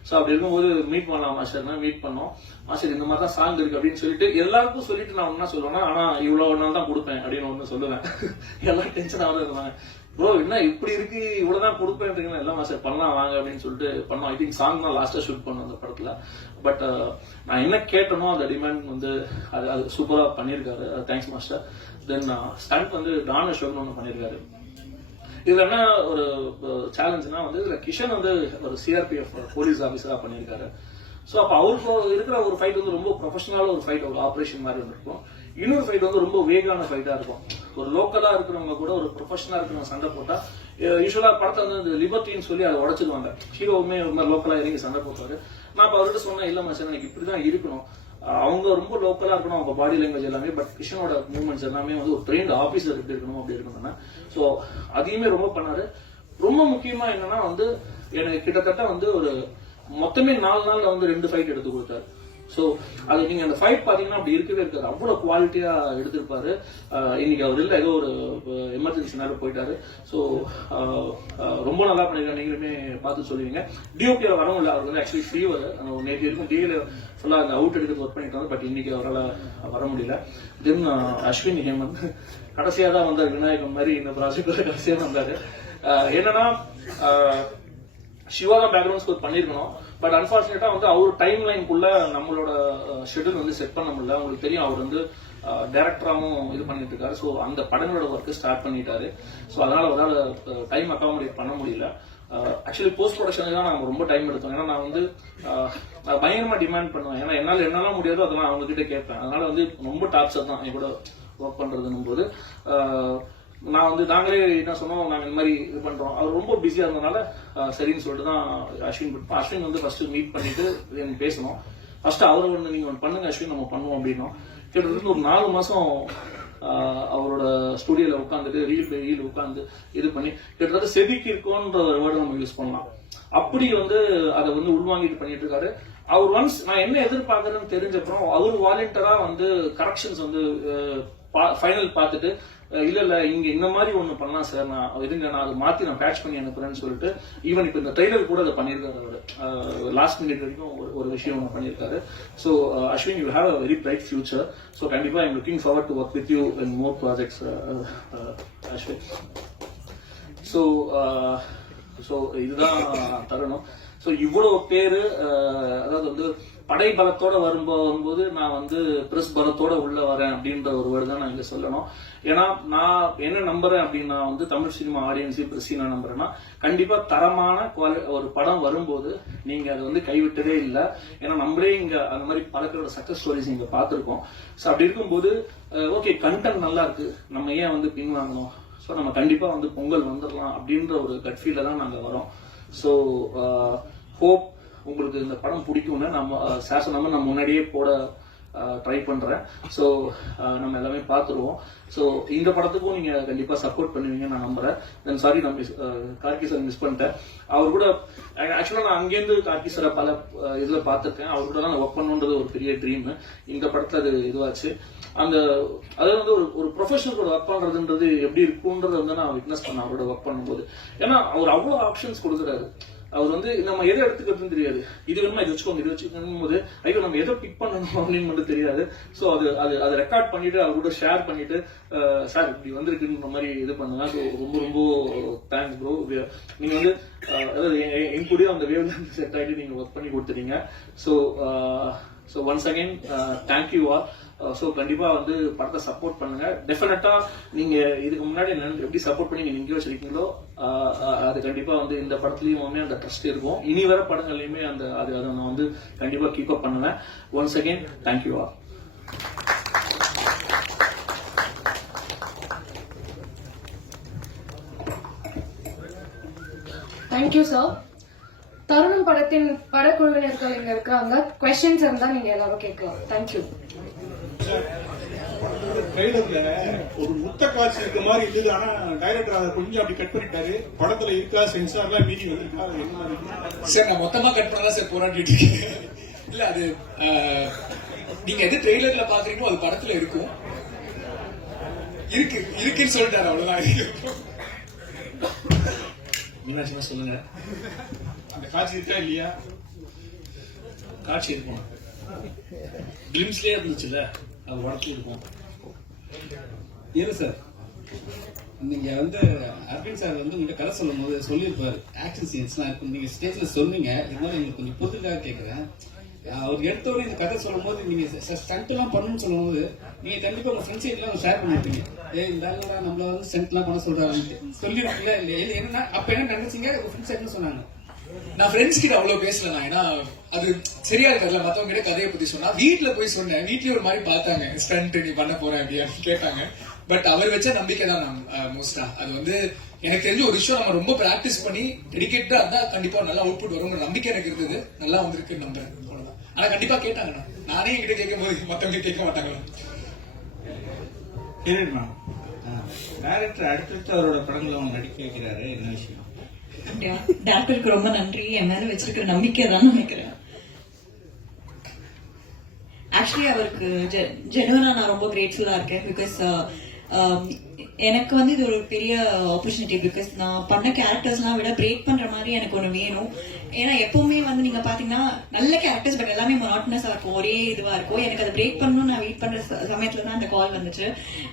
ஸோ அப்படி இருக்கும்போது மீட் பண்ணலாம் மாஸ்டர்னா மீட் பண்ணோம். மாஸ்டர் இந்த மாதிரி தான் சாங் இருக்கு அப்படின்னு சொல்லிட்டு எல்லாருக்கும் சொல்லிட்டு நான் என்ன சொல்லுவேன்னா, ஆனா இவ்வளவு நாள் தான் கொடுப்பேன் அப்படின்னு ஒன்று சொல்லுவேன். எல்லாம் டென்ஷன் ஆகுது இருந்தாங்க, ப்ரோ என்ன இப்படி இருக்கு இவ்வளவுதான் கொடுப்பேன் எல்லாம் மாஸ்டர் பண்ணலாம் வாங்க அப்படின்னு சொல்லிட்டு பண்ணோம். ஐ திங்க் சாங் தான் லாஸ்டா ஷூட் பண்ணோம் அந்த படத்துல. பட் நான் என்ன கேட்டனோ அந்த டிமாண்ட் வந்து அது சூப்பரா பண்ணியிருக்காரு. Thanks master. தென் ஸ்டண்ட் வந்து டான் அசோக்னு ஒன்று பண்ணியிருக்காரு. இதுல என்ன ஒரு சேலஞ்சுனா வந்து இதுல கிஷன் வந்து ஒரு சிஆர்பிஎஃப் போலீஸ் ஆபீசரா பண்ணியிருக்காரு. சோ அப்ப அவருக்கு இருக்கிற ஒரு ஃபைட் வந்து ரொம்ப ப்ரொஃபஷனலான ஒரு ஃபைட், ஒரு ஆபரேஷன் மாதிரி இருக்கும். இன்னொரு ஃபைட் வந்து ரொம்ப வேகான ஃபைட்டா இருக்கும். ஒரு லோக்கலா இருக்கிறவங்க கூட ஒரு ப்ரொஃபஷனலா இருக்கிறவங்க சண்டை போட்டா யூஸ்வலா படத்தை வந்து லிபர்ட்டின்னு சொல்லி அதை உடச்சிடுவாங்க. ஹீரோவுமே ஒரு மாதிரி லோக்கலா இறங்கி சண்டை போட்டாரு. நான் இப்ப அவர்கிட்ட சொன்னேன், இல்ல மாஸ்டர் எனக்கு இப்படிதான் இருக்கணும், அவங்க ரொம்ப லோக்கலா இருக்கணும் அவங்க பாடி லாங்குவேஜ் எல்லாமே, பட் கிஷனோட மூவ்மெண்ட்ஸ் எல்லாமே வந்து ஒரு ட்ரெயின்ட் ஆபீசர் எப்படி இருக்கணும் அப்படி இருக்கணும். சோ அதையுமே ரொம்ப பண்ணாரு. ரொம்ப முக்கியமா என்னன்னா வந்து எனக்கு கிட்டத்தட்ட வந்து ஒரு மொத்தமே 4 நாள்ல வந்து 2 ஃபைட் எடுத்து கொடுத்தாரு. சோ அது நீங்க அந்த ஃபைட் பாத்தீங்கன்னா அப்படி இருக்கவே இருக்காது, அவ்வளவு குவாலிட்டியா எடுத்திருப்பாரு. இன்னைக்கு அவர் இல்ல, ஏதோ ஒரு எமர்ஜென்சினால போயிட்டாரு. சோ ரொம்ப நல்லா பண்ணிருக்காரு, நீங்களுமே பார்த்து சொல்லுவீங்க. டிஓபியில வரவும் இல்லை, அவருக்கு வந்து ஆக்சுவலி ஃபீவர், நேற்று இருக்கும் டிஏல ஃபுல்லா அந்த அவுட் எடுக்கிறது ஒர்க் பண்ணிட்டு, பட் இன்னைக்கு அவரால் வர முடியல. தென் அஸ்வின் ஹேமந்த் கடைசியா தான் வந்தார், விநாயகம் மாதிரி இந்த ப்ராஜெக்ட் கடைசியா வந்தாரு. என்னன்னா சிவா தான் பேக்ரவுண்ட் ஸ்கோர் பண்ணிருக்கணும், பட் அன்பார்ச்சுனேட்டா வந்து அவர் டைம் லைனுக்குள்ள நம்மளோட ஷெட்யூல் வந்து செட் பண்ண முடியல. உங்களுக்கு தெரியும் அவர் வந்து டைரக்டராகவும் இது பண்ணிட்டு இருக்காரு. ஸோ அந்த படங்களோட ஒர்க்கு ஸ்டார்ட் பண்ணிட்டாரு. ஸோ அதனால அவரால் டைம் அகாமடேட் பண்ண முடியல. ஆக்சுவலி போஸ்ட் ப்ரொடக்ஷனுக்கு தான் நாங்கள் ரொம்ப டைம் எடுத்தோம். ஏன்னா நான் வந்து பயங்கரமா டிமாண்ட் பண்ணுவேன். ஏன்னா என்னால் என்னெல்லாம் முடியாதோ அதெல்லாம் அவங்க கிட்ட கேட்பேன். அதனால வந்து ரொம்ப டார்ச்சர் தான் என் கூட ஒர்க் பண்றதுன்னும் போது நான் வந்து நாங்களே என்ன சொன்னோம், நாங்க இந்த மாதிரி இது பண்றோம். அவர் ரொம்ப பிஸியா இருந்ததுனால சரின்னு சொல்லிட்டு தான் அஸ்வின் வந்து ஃபர்ஸ்ட் மீட் பண்ணிட்டு பேசணும். ஃபர்ஸ்ட் அவரை வந்து நீங்க ஒன்று பண்ணுங்க அஸ்வின், நம்ம பண்ணுவோம் அப்படின்னோம். கிட்டத்தட்ட ஒரு 4 மாசம் அவரோட ஸ்டுடியோல உட்காந்துட்டு ரீல் உட்காந்து இது பண்ணி கிட்டத்தட்ட செதுக்கி இருக்கோன்ற ஒரு வேர்டு நம்ம யூஸ் பண்ணலாம். அப்படி வந்து அதை வந்து உள்வாங்கிட்டு பண்ணிட்டு இருக்காரு. அவர் ஒன்ஸ் நான் என்ன எதிர்பார்க்கறேன்னு தெரிஞ்சப்பறம் அவர் வாலண்டியரா வந்து கரெக்ஷன்ஸ் வந்து ஃபைனல் பார்த்துட்டு இல்ல இங்க இந்த மாதிரி ஒண்ணு பண்ணலாம் சார், நான் இருங்க நான் அதை மாத்தி நான் பேட்ச் பண்ணி அனுப்புறேன்னு சொல்லிட்டு ஈவன் இப்ப இந்த ட்ரெய்லர் கூட அதை பண்ணிருக்காரு. அவரு லாஸ்ட் மினிட் வரைக்கும் ஒரு விஷயம் ஒன்று பண்ணிருக்காரு. So Ashwin, you have a very bright future. So கண்டிப்பா I'm looking forward to work with you in more projects Ashwin. So இதுதான் தருணம். ஸோ இவ்வளவு பேரு அதாவது வந்து படை பலத்தோட வரும்போது நான் வந்து பிரஸ் பலத்தோட உள்ள வரேன் அப்படின்ற ஒரு வேர்டு தான் நான் இங்க சொல்லணும். ஏன்னா நான் என்ன நம்புறேன் அப்படின்னா வந்து தமிழ் சினிமா ஆடியன்ஸ் பிரஸ் நான் நம்புறேன்னா கண்டிப்பா தரமான ஒரு படம் வரும்போது நீங்க அதை வந்து கைவிட்டதே இல்லை. ஏன்னா நம்மளே இங்க அந்த மாதிரி பல பேரோட சக்சஸ் ஸ்டோரிஸ் இங்க பார்த்திருக்கோம். ஸோ அப்படி இருக்கும்போது ஓகே கண்டென்ட் நல்லா இருக்கு, நம்ம ஏன் வந்து பின்வாங்கணும், ஸோ நம்ம கண்டிப்பா வந்து பொங்கல் வந்துடலாம் அப்படின்ற ஒரு கட் ஃபீல்ல தான் நாங்க வரோம். ஸோ ஹோப் உங்களுக்கு இந்த படம் பிடிக்கும்னு நம்ம முன்னாடியே போட ட்ரை பண்றேன். ஸோ நம்ம எல்லாமே பார்த்துருவோம். ஸோ இந்த படத்துக்கும் நீங்க கண்டிப்பா சப்போர்ட் பண்ணுவீங்க நான் நம்புறேன். தென் சாரி நான் கார்கி சார் மிஸ் பண்ணிட்டேன். அவர் கூட ஆக்சுவலா நான் அங்கேருந்து கார்கி சாரை பல இதுல பார்த்துருக்கேன். அவர் கூட தான் நான் ஒர்க் பண்ணணுன்றது ஒரு பெரிய ட்ரீம். இந்த படத்துல அது இதுவாச்சு. அது வந்து ஒரு ப்ரொஃபஷனல் ஒர்க் பண்றதுன்றது எப்படி இருக்கும்ன்றத வந்து நான் விட்னஸ் பண்ணேன் அவரோட ஒர்க் பண்ணும்போது. ஏன்னா அவர் அவ்வளவு ஆப்ஷன்ஸ் கொடுக்குறாரு. அவர் வந்து நம்ம எதை எடுத்துக்கிறதுன்னு தெரியாது. இது வேணுமா இது வச்சுக்கோங்க இது வச்சுக்கணும் போது ஐயோ நம்ம எதை பிக் பண்ணணும் அப்படின்னு மட்டும் தெரியாது. ஸோ அதை ரெக்கார்ட் பண்ணிட்டு அவர் கூட ஷேர் பண்ணிட்டு சார் இப்படி வந்திருக்குன்ற மாதிரி இது பண்ணுங்க. ஸோ ரொம்ப ரொம்ப தேங்க்ஸ் ப்ரோ. நீங்க வந்து அதாவது என் கூட அந்த வேவ்ல செட் ஆகிட்டு நீங்க ஒர்க் பண்ணி கொடுத்துட்டீங்க. So once again thank you all. So கண்டிப்பா வந்து படத்தை சப்போர்ட் பண்ணுங்க. டெஃபினட்டா நீங்க இதுக்கு முன்னாடி எப்படி சப்போர்ட் பண்ணி நீங்க நிக்க வச்சிருக்கீங்களோ அது கண்டிப்பா வந்து இந்த படத்துலயுமே அந்த ட்ரஸ்ட் இருக்கும். இனி வர படங்கள்லயுமே அதை நான் வந்து கண்டிப்பா கீப் அப் பண்ணுவேன். Once again thank you all. Thank you sir. தருணம் படத்தின் படக்குழுவினர்கள் இங்க இருக்காங்க. கொஸ்டின்ஸ் இருந்தா நீங்க எல்லாரும் கேட்கலாம். தேங்க்யூ. ட்ரெய்லர்ல ஒரு முத்த காட்சி இருக்க மாதிரி இருந்தது. ஆனா டைரக்டர் அதை கொஞ்சம் அப்படி கட் பண்ணிட்டாரு. படத்துல இருக்கா சென்சார்லாம் மீறி வந்திருக்கா என்ன மாதிரி சார்? நான் மொத்தமா கட் பண்ணதான் சார் போராடிட்டு இருக்கேன். இல்ல அது நீங்க எது ட்ரெய்லர்ல பாக்குறீங்களோ அது படத்துல இருக்கும். இருக்குன்னு சொல்லிட்டாரு அவ்வளவுதான். மீனாட்சிமா சொல்லுங்க. அந்த காட்சி இருக்கா இல்லையா? காட்சி இருக்கும். கிளிம்ஸ்லயே இருந்துச்சுல்ல அது படத்துல இருக்கும். இல்ல சார், நீங்க வந்து அரவிந்த் சார் வந்து உங்கள்கிட்ட கதை சொல்லும் போது சொல்லியிருப்பாரு ஆக்ஷன் சீன்ஸ்லாம் இருக்கும். நீங்க ஸ்டேஜ்ல சொன்னீங்க. இருந்தாலும் எங்களுக்கு கொஞ்சம் புதுக்காக கேட்கறேன். அவர் எடுத்தோட இந்த கதை சொல்லும் போது நீங்க ஸ்டண்ட் எல்லாம் பண்ணணும்னு சொல்லும் போது நீங்க கண்டிப்பா உங்க ஃப்ரெண்ட்ஸ் எல்லாம் ஷேர் பண்ணிருப்பீங்க. இந்த ஆளுடா நம்மள வந்து ஸ்டண்ட் எல்லாம் பண்ண சொல்றாரு சொல்லிருக்கீங்களா இல்லையா? என்னன்னா அப்ப என்ன நினைச்சீங்க? உங்க ஃப்ரெண்ட்ஸ் என்ன சொன்னாங்க? நான் ஃப்ரெண்ட்ஸ் கிட்ட அவ்வளவு பேசல. நான் ஏன்னா அது சரியா இருக்காதுல மத்தவங்க கிட்ட கதையை பத்தி சொன்னா. வீட்டுல போய் சொன்னேன். வீட்லயே ஒரு மாதிரி பார்த்தாங்க. ஸ்டண்ட் நீ பண்ண போறேன் அப்படின்னு கேட்டாங்க. பட் அவர் வச்ச நம்பிக்கை தான் நான் மோஸ்டா. அது வந்து எனக்கு தெரிஞ்ச ஒரு விஷயம் நம்ம ரொம்ப பிராக்டிஸ் பண்ணி டெடிகேட்டா இருந்தா கண்டிப்பா நல்லா அவுட்புட் வரும் நம்பிக்கை எனக்கு இருந்தது. நல்லா வந்திருக்கு நம்புறேன். அவ்வளவுதான். ஆனா கண்டிப்பா கேட்டாங்கண்ணா. நானே என்கிட்ட கேட்கும் போது மத்தவங்க கேட்க மாட்டாங்களா? டைரக்டர் அடுத்தடுத்து அவரோட படங்களை அவங்க நடிக்க வைக்கிறாரு. என்ன விஷயம்? டாக்டருக்கு ரொம்ப நன்றி. என் மேல வச்சிருக்கிற நம்பிக்கை தான் நினைக்கிறேன். ஆக்சுவலி அவருக்கு ஜெனுவனா நான் ரொம்ப கிரேட்ஃபுல்லா இருக்கேன். பிகாஸ் எனக்கு வந்து இது ஒரு பெரிய ஆப்பர்ச்சுனிட்டி. பிகாஸ் நான் பண்ண கேரக்டர்ஸ்லாம் விட பிரேக் பண்ற மாதிரி எனக்கு ஒன்று வேணும். ஏன்னா எப்பவுமே வந்து நீங்க பாத்தீங்கன்னா நல்ல கேரக்டர்ஸ் பட் எல்லாமே மொனாட்டனஸா இருக்கும், ஒரே இதுவா இருக்கும். எனக்கு அதை பிரேக் பண்ணணும் நான் வெயிட் பண்ற சமயத்துல தான் அந்த கால் வந்துச்சு.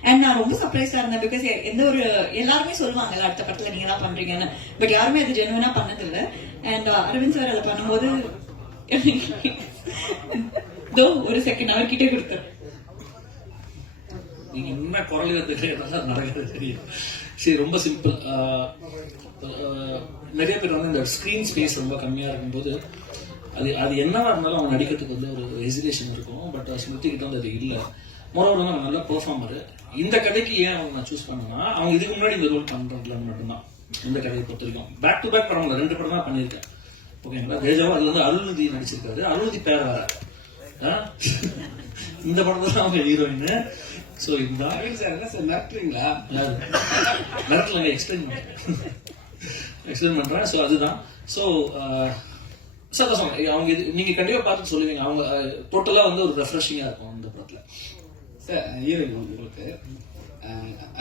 அண்ட் நான் ரொம்ப சர்ப்ரைஸா இருந்தேன். பிகாஸ் எந்த ஒரு எல்லாருமே சொல்லுவாங்க அடுத்த படத்துல நீங்க தான் பண்றீங்கன்னு. பட் யாருமே அது ஜெனுவனா பண்ணதில்லை. அண்ட் அரவிந்த் சார் அதை பண்ணும்போது ஒரு செகண்ட் அவர்கிட்ட கொடுத்தாரு. நீங்க உண்மை குரல் நடக்கிறது தெரியும். சரி, ரொம்ப சிம்பிள். நிறைய பேர் வந்து இந்த ஸ்கிரீன் ஸ்பேஸ் ரொம்ப கம்மியா இருக்கும்போது அது என்னவா இருந்தாலும் அவங்க நடிக்கிறதுக்கு வந்து ஒரு ஹெசிடேஷன் இருக்கும். பட் ஸ்மிருதி கிட்ட வந்து அது இல்லை. மொரோவர் வந்து அவங்க நல்ல பெர்ஃபார்மர். இந்த கதைக்கு ஏன் அவங்க நான் சூஸ் பண்ணேன்னா அவங்க இதுக்கு முன்னாடி இந்த ரோல் பண்றதுல மட்டும்தான். இந்த கதையை பொறுத்த வரைக்கும் பேக் டு பேக் படம் 2 படம் தான் பண்ணியிருக்கேன். ஓகேங்களா? தேஜாவும் அது வந்து அருள்நிதி நடிச்சிருக்காரு. அருள்நிதி பேர் வேற. இந்த படத்துல தான் அவங்க ஹீரோயின். சோ இந்த சார் என்ன சார் மிரட்டுறீங்களா? மிரட்டல எக்ஸ்பிளைன் பண்றேன். ஸோ அதுதான். ஸோ சந்தோஷம். அவங்க இது நீங்க கண்டிப்பா பார்த்து சொல்லுவீங்க. அவங்க டோட்டலா வந்து ஒரு ரெஃப்ரெஷிங்கா இருக்கும் இந்த படத்துல. சார் ஹீரோயின் உங்களுக்கு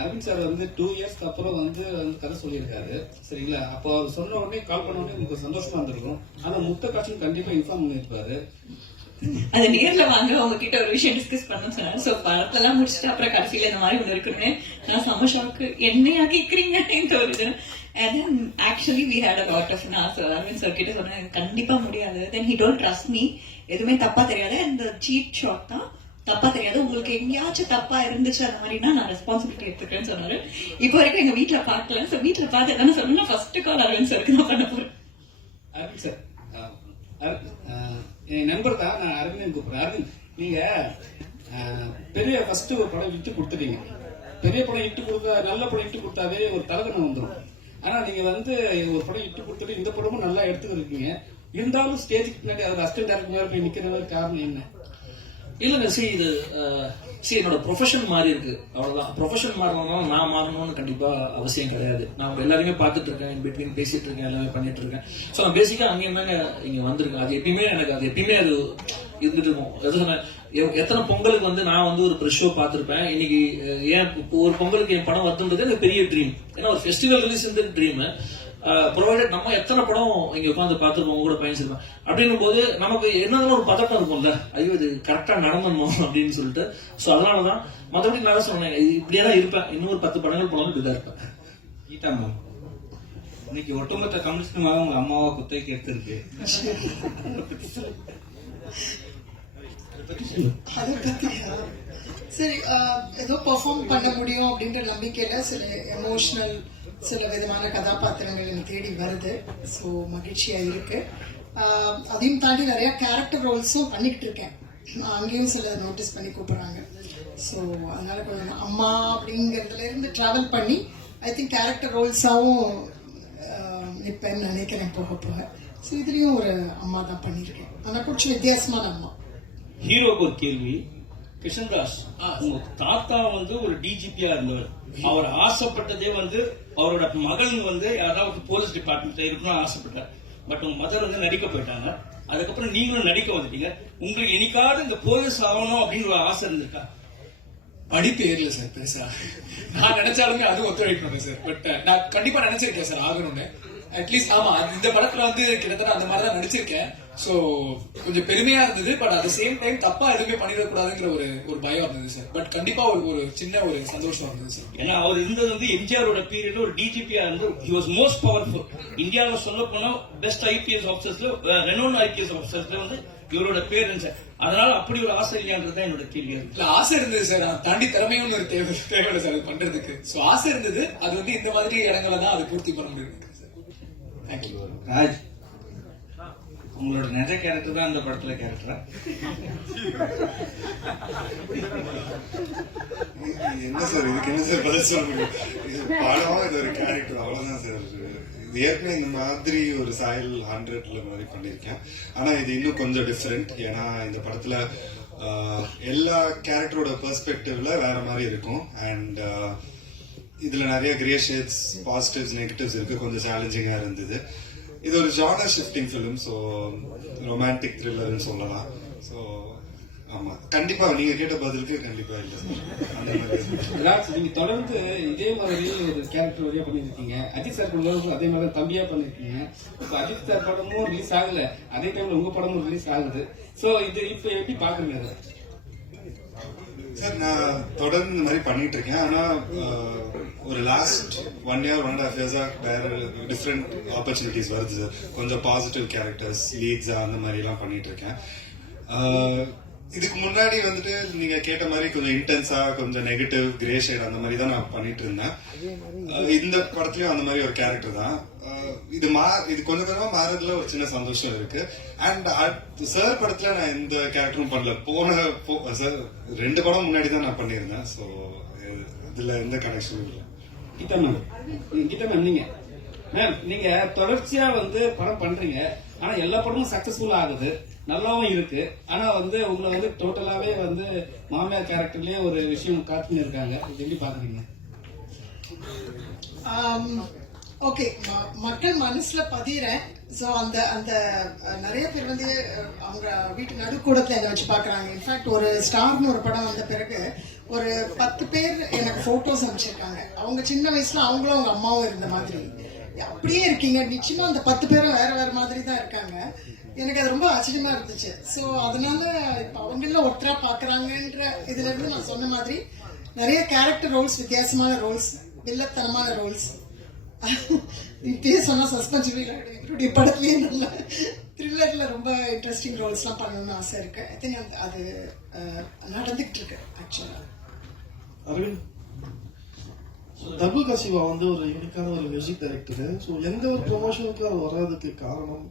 அரவிந்த் சார் வந்து 2 இயர்ஸ்க்கு அப்புறம் வந்து கதை சொல்லியிருக்காரு. சரிங்களா? அப்போ அவர் சொன்ன உடனே கால் பண்ண உடனே உங்களுக்கு சந்தோஷமா இருந்திருக்கும். ஆனா முத்த காட்சியும் கண்டிப்பா இன்ஃபார்ம் பண்ணிருப்பாரு. அது நேர்ல வாங்க உங்ககிட்ட ஒரு விஷயம் டிஸ்கஸ் பண்ண சொன்னாரு. சோ படத்தெல்லாம் முடிச்சுட்டு அப்புறம் கடைசியில இந்த மாதிரி ஒண்ணு இருக்குன்னு நான் செம ஷாக்கு. என்னையா கேக்குறீங்க இந்த ஒரு இது. And then actually we had a lot of so Aravind sir கிட்ட சொன்னேன் கண்டிப்பா முடியாது. Then he don't trust me. எதுவுமே தப்பா தெரியாது. And the cheap shot தான் தப்பா தெரியாது. உங்களுக்கு எங்கேயாச்சும் தப்பா இருந்துச்சு அந்த மாதிரினா நான் ரெஸ்பான்சிபிலிட்டி எடுத்துக்கிறேன்னு சொன்னாரு. இப்போ வரைக்கும் எங்க வீட்டுல பாக்கல. சோ வீட்டுல பார்த்து என்ன சொன்னா ஃபர்ஸ்ட் கால் அரவிந்த் சாருக்கு தான் பண்ண போறேன். அரவிந்த் சார் என் நண்பர் தான். நான் அரவிந்த் கூப்பிடுறேன். அரவிந்த், நீங்க பெரிய ஃபர்ஸ்ட் ஒரு படம் இட்டு கொடுத்துட்டீங்க. பெரிய படம் இட்டு கொடுத்தா நல்ல படம் இட்டு கொடுத்தாவே ஒரு தலைவனை வந்துடும். ஆனா நீங்க வந்து ஒரு படம் இட்டு கொடுத்துட்டு இந்த படமும் நல்லா எடுத்துக்கிட்டு இருக்கீங்க. இருந்தாலும் ஸ்டேஜுக்கு பின்னாடி அவர் அசிஸ்டன்ட் டைரக்டர் போய் நிக்கிறது காரணம் என்ன? இல்லைங்க இது என்னோட ப்ரொஃபஷன் மாறி இருக்கு, அவ்வளவுதான். ப்ரொஃபஷன் மாறணும்னா நான் மாறணும்னு கண்டிப்பா அவசியம் கிடையாது. நான் எல்லாருமே பார்த்துட்டு இருக்கேன், இன் பிட்வீன் பேசிட்டு இருக்கேன், எல்லாமே பண்ணிட்டு இருக்கேன். ஸோ நான் பேசிக்கா அங்கே இருந்தாங்க இங்க வந்திருக்கேன். அது எப்பயுமே அது இருந்துட்டு இருக்கும். எத்தனை பொங்கலுக்கு வந்து நான் வந்து ஒரு ப்ரெஷ் ஷோ பார்த்திருப்பேன். இன்னைக்கு ஏன் ஒரு பொங்கலுக்கு என் படம் வருதுன்றது எனக்கு பெரிய ட்ரீம். ஏன்னா ஒரு ஃபெஸ்டிவல் ரிலீஸ் ட்ரீம். ப்ரொவைடட் நம்ம எத்தனை படம் இங்க உட்காந்து பார்த்துருக்கோம், கூட பயணிச்சிருக்கோம். அப்படின்னும் போது நமக்கு என்னன்னு ஒரு பதட்டம் இருக்கும்ல, ஐயோ இது கரெக்டா நடந்துடணும் அப்படின்னு சொல்லிட்டு. ஸோ அதனாலதான் மற்றபடி நான் சொன்னேன், இப்படியே தான் இருப்பேன். இன்னொரு 10 படங்கள் போனாலும் இப்படிதான் இருப்பேன். கீதா மேம், இன்னைக்கு ஒட்டுமொத்த கமிஷனமாக உங்க அம்மாவா குத்தகைக்கு எடுத்திருக்கு. சரி, ஏதோ பெர்ஃபார்ம் பண்ண முடியும் அப்படின்ற நம்பிக்கையில சில எமோஷனல் சில விதமான கதாபாத்திரங்கள் எனக்கு தேடி வருது. ஸோ மகிழ்ச்சியா இருக்கு. அதையும் தாண்டி நிறைய கேரக்டர் ரோல்ஸும் பண்ணிக்கிட்டு இருக்கேன். அங்கேயும் சில நோட்டீஸ் பண்ணி கூப்பிடுறாங்க. ஸோ அதனால கொஞ்சம் அம்மா அப்படிங்கிறதுல இருந்து டிராவல் பண்ணி ஐ திங்க் கேரக்டர் ரோல்ஸாகவும் நிற்பேன்னு நினைக்கிறேன் போக போக. ஸோ இதுலேயும் ஒரு அம்மா தான் பண்ணியிருக்கேன், ஆனால் கொஞ்சம் வித்தியாசமான அம்மா. ஹீரோக்கு ஒரு கேள்வி. கிருஷ்ணதாஸ், உங்க தாத்தா வந்து ஒரு டிஜிபியா இருந்தவர். அவர் ஆசைப்பட்டதே வந்து அவரோட மகள் வந்து யாராவது போலீஸ் டிபார்ட்மெண்ட்ல இருக்கணும்னு ஆசைப்பட்டார். பட் உங்க மதர் வந்து நடிக்க போயிட்டாங்க. அதுக்கப்புறம் நீங்களும் நடிக்க வந்துட்டீங்க. உங்களுக்கு என்னைக்காவது இந்த போலீஸ் ஆகணும் அப்படின்னு ஒரு ஆசை இருந்திருக்கா? படிப்பு ஏறல சார் பெருசா. நான் நினைச்சாலுமே அது ஒத்துழைக்கணும் சார். பட் நான் கண்டிப்பா நினைச்சிருக்கேன் சார் ஆகணும்னு. அட்லீஸ்ட் ஆமா, இந்த படத்துல வந்து கிட்டத்தட்ட அந்த மாதிரிதான் நடிச்சிருக்கேன். சோ கொஞ்சம் பெருமையா இருந்தது. பட் அட் சேம் டைம் தப்பா எதுவுமே பண்ணிடக்கூடாதுங்கிற ஒரு பயம் இருந்தது சார். பட் கண்டிப்பா ஒரு சின்ன ஒரு சந்தோஷம் இருந்தது சார். ஏன்னா அவர் இருந்தது வந்து எம்ஜிஆரோட பீரியட்ல ஒரு டிஜிபியா இருந்து ஹி வாஸ் மோஸ்ட் பவர்ஃபுல். இந்தியாவில் சொல்ல போனா பெஸ்ட் ஐபிஎஸ் ஆஃபீஸர்ஸ்ல, ரெனோன் ஐபிஎஸ் ஆஃபீஸர்ஸ்ல வந்து இவரோட பேர் இருந்துச்சு. அதனால அப்படி ஒரு ஆசை இல்லையான்றது தான் என்னோட கேள்வி. இல்ல, ஆசை இருந்தது சார். நான் தாண்டி திறமையும் ஒரு தேவையில்லை சார் அது பண்றதுக்கு. சோ ஆசை இருந்தது. அது வந்து இந்த மாதிரி இடங்களை தான் அது பூர்த்தி பண்ண முடியும். தேங்க்யூ. ராஜ், உங்களோட நிஜ கேரக்டர் தான் இந்த படத்துல கேரக்டரா? என்ன சார் இதுக்கு என்ன சார் பதில் சொல்ல முடியும்? இது படம், இது ஒரு கேரக்டர், அவ்வளவுதான் சார். இது ஏற்கனவே இந்த மாதிரி ஒரு சாயல் 100ல மாதிரி பண்ணிருக்கேன். ஆனா இது இன்னும் கொஞ்சம் டிஃபரெண்ட். ஏன்னா இந்த படத்துல எல்லா கேரக்டரோட பெர்ஸ்பெக்டிவ்ல வேற மாதிரி இருக்கும். அண்ட் இதுல நிறைய கிரே ஷேட்ஸ், பாசிட்டிவ்ஸ், நெகட்டிவ்ஸ் இருக்கு. கொஞ்சம் சேலஞ்சிங்கா இருந்தது. இது ஒரு genre shifting film. So romantic த்ரில்லர்னு சொல்லலாம். ஸோ ஆமா, கண்டிப்பா நீங்க கேட்ட பதிலுக்கு கண்டிப்பா இல்லை சார். நீங்க தொடர்ந்து இதே மாதிரி ஒரு கேரக்டர் வழியா பண்ணிருக்கீங்க. அஜித் சார் படம் அதே மாதிரி தம்பியா பண்ணிருக்கீங்க. இப்ப அஜித் சார் படமும் ரிலீஸ் ஆகல, அதே டைம்ல உங்க படமும் ரிலீஸ் ஆகுது. சோ இது இப்ப எப்படி பாக்குறீங்க சார்? நான் தொடர்ந்து இந்த மாதிரி பண்ணிட்டு இருக்கேன். ஆனா ஒரு லாஸ்ட் 1 year 1.5 years வேற டிஃப்ரெண்ட் ஆப்பர்ச்சுனிட்டிஸ் வருது சார். கொஞ்சம் பாசிட்டிவ் கேரக்டர்ஸ், லீட்ஸ் அந்த மாதிரி எல்லாம் பண்ணிட்டு இருக்கேன். இதுக்கு முன்னாடி வந்துட்டு நீங்க கேட்ட மாதிரி கொஞ்சம் இன்டென்ஸா, கொஞ்சம் நெகட்டிவ், கிரே ஷேட் அந்த மாதிரி தான் நான் பண்ணிட்டு இருந்தேன். இந்த படத்துலயும் அந்த மாதிரி ஒரு கேரக்டர் தான். இது கொஞ்சம் கொஞ்சமா மாறதுல ஒரு சின்ன சந்தோஷம் இருக்கு. அண்ட் சார் படத்துல நான் எந்த கேரக்டரும் பண்ணல. சார் 2 படம் முன்னாடி தான் நான் பண்ணியிருந்தேன். ஸோ இதுல எந்த கனெக்ஷனும் இல்லை. கீதா மேம், நீங்க தொடர்ச்சியா வந்து படம் பண்றீங்க. ஆனா எல்லா படமும் சக்சஸ்ஃபுல்லா ஆகுது, நல்லாவும் இருக்கு. ஆனா வந்து உங்களை வந்து டோட்டலாவே வந்து மாமியார் கேரக்டர்லயே ஒரு விஷயம் காட்டுன்னு இருக்காங்க. எப்படி பாக்குறீங்க? ஓகே, மக்கள் மனசுல பதிகிறேன். ஸோ அந்த அந்த நிறைய பேர் வந்து அவங்க வீட்டு நடுக்கூடத்துல என்ன வச்சு பாக்குறாங்க. இன்ஃபேக்ட் ஒரு ஸ்டார்னு ஒரு படம் வந்த பிறகு ஒரு 10 பேர் எனக்கு போட்டோஸ் அனுப்பிச்சிருக்காங்க. அவங்க சின்ன வயசுல அவங்களும் அவங்க அம்மாவும் இருந்த மாதிரி அப்படியே இருக்கீங்க. நிச்சயமா அந்த 10 பேரும் வேற வேற மாதிரி தான் இருக்காங்க. எனக்கு அது ரொம்ப ஆச்சரியமா இருந்துச்சு. ஸோ அதனால இப்ப அவங்கள ஒற்றா பாக்குறாங்கன்ற இதுல இருந்து நான் சொன்ன மாதிரி நிறைய கேரக்டர் ரோல்ஸ், வித்தியாசமான ரோல்ஸ், வில்லத்தனமான ரோல்ஸ், இப்படியே சொன்னா சஸ்பென்ஸ் இவருடைய படத்துலயே நல்ல த்ரில்லர்ல ரொம்ப இன்ட்ரெஸ்டிங் ரோல்ஸ் எல்லாம் பண்ணணும்னு ஆசை இருக்கு. ஐ திங்க் அது நடந்துகிட்டு இருக்கு ஆக்சுவலா. அரவிந்த், தபுல் கசிவா வந்து ஒரு யூனிக்கான ஒரு மியூசிக் டைரக்டர். ஸோ எந்த ஒரு ப்ரொமோஷனுக்கு அது வராதுக்கு காரணம்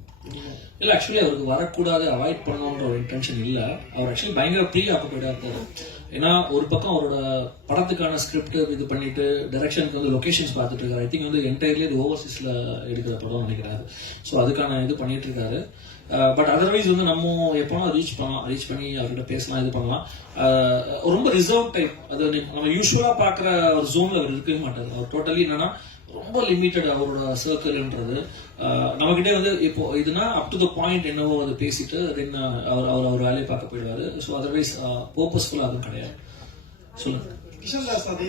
இல்ல, ஆக்சுவலி அவருக்கு வரக்கூடாது, அவாய்ட் பண்ணணுன்ற ஒரு இன்டென்ஷன் இல்ல. அவர் ஆக்சுவலி பயங்கர ப்ரீ ஆக்குபைடா இருக்காரு. ஏன்னா ஒரு பக்கம் அவரோட படத்துக்கான ஸ்கிரிப்ட் இது பண்ணிட்டு டைரக்ஷனுக்கு வந்து லொகேஷன்ஸ் பார்த்துட்டு இருக்காரு. ஐ திங்க் வந்து என்டையர்லி இது ஓவர்சீஸ்ல எடுக்கிற படம் நினைக்கிறாரு. ஸோ அதுக்கான இது பண்ணிட்டு இருக்காரு. பட் அதர்வைஸ் வந்து நம்ம எப்போனா ரீச் பண்ணி அவர்கிட்ட பேசலாம், இது பண்ணலாம். ரொம்ப ரிசர்வ் டைப். அது நம்ம யூஸ்வலா பாக்குற ஒரு ஜோன்ல அவர் இருக்கவே மாட்டாரு. அவர் டோட்டலி என்னன்னா ரொம்ப லிமிட்டட் அவரோட சர்க்கிள்ன்றது. நம்மகிட்டே வந்து இப்போ இதுனா அப் டு த பாயிண்ட் என்னவோ அதை பேசிட்டு தென் அவர் வேலையை பார்க்க போயிடுவாரு. ஸோ அதர்வைஸ் பர்பஸ்ஃபுல்லா அதுவும் கிடையாது. சொல்லுங்க. கிஷன் தாஸ் அதே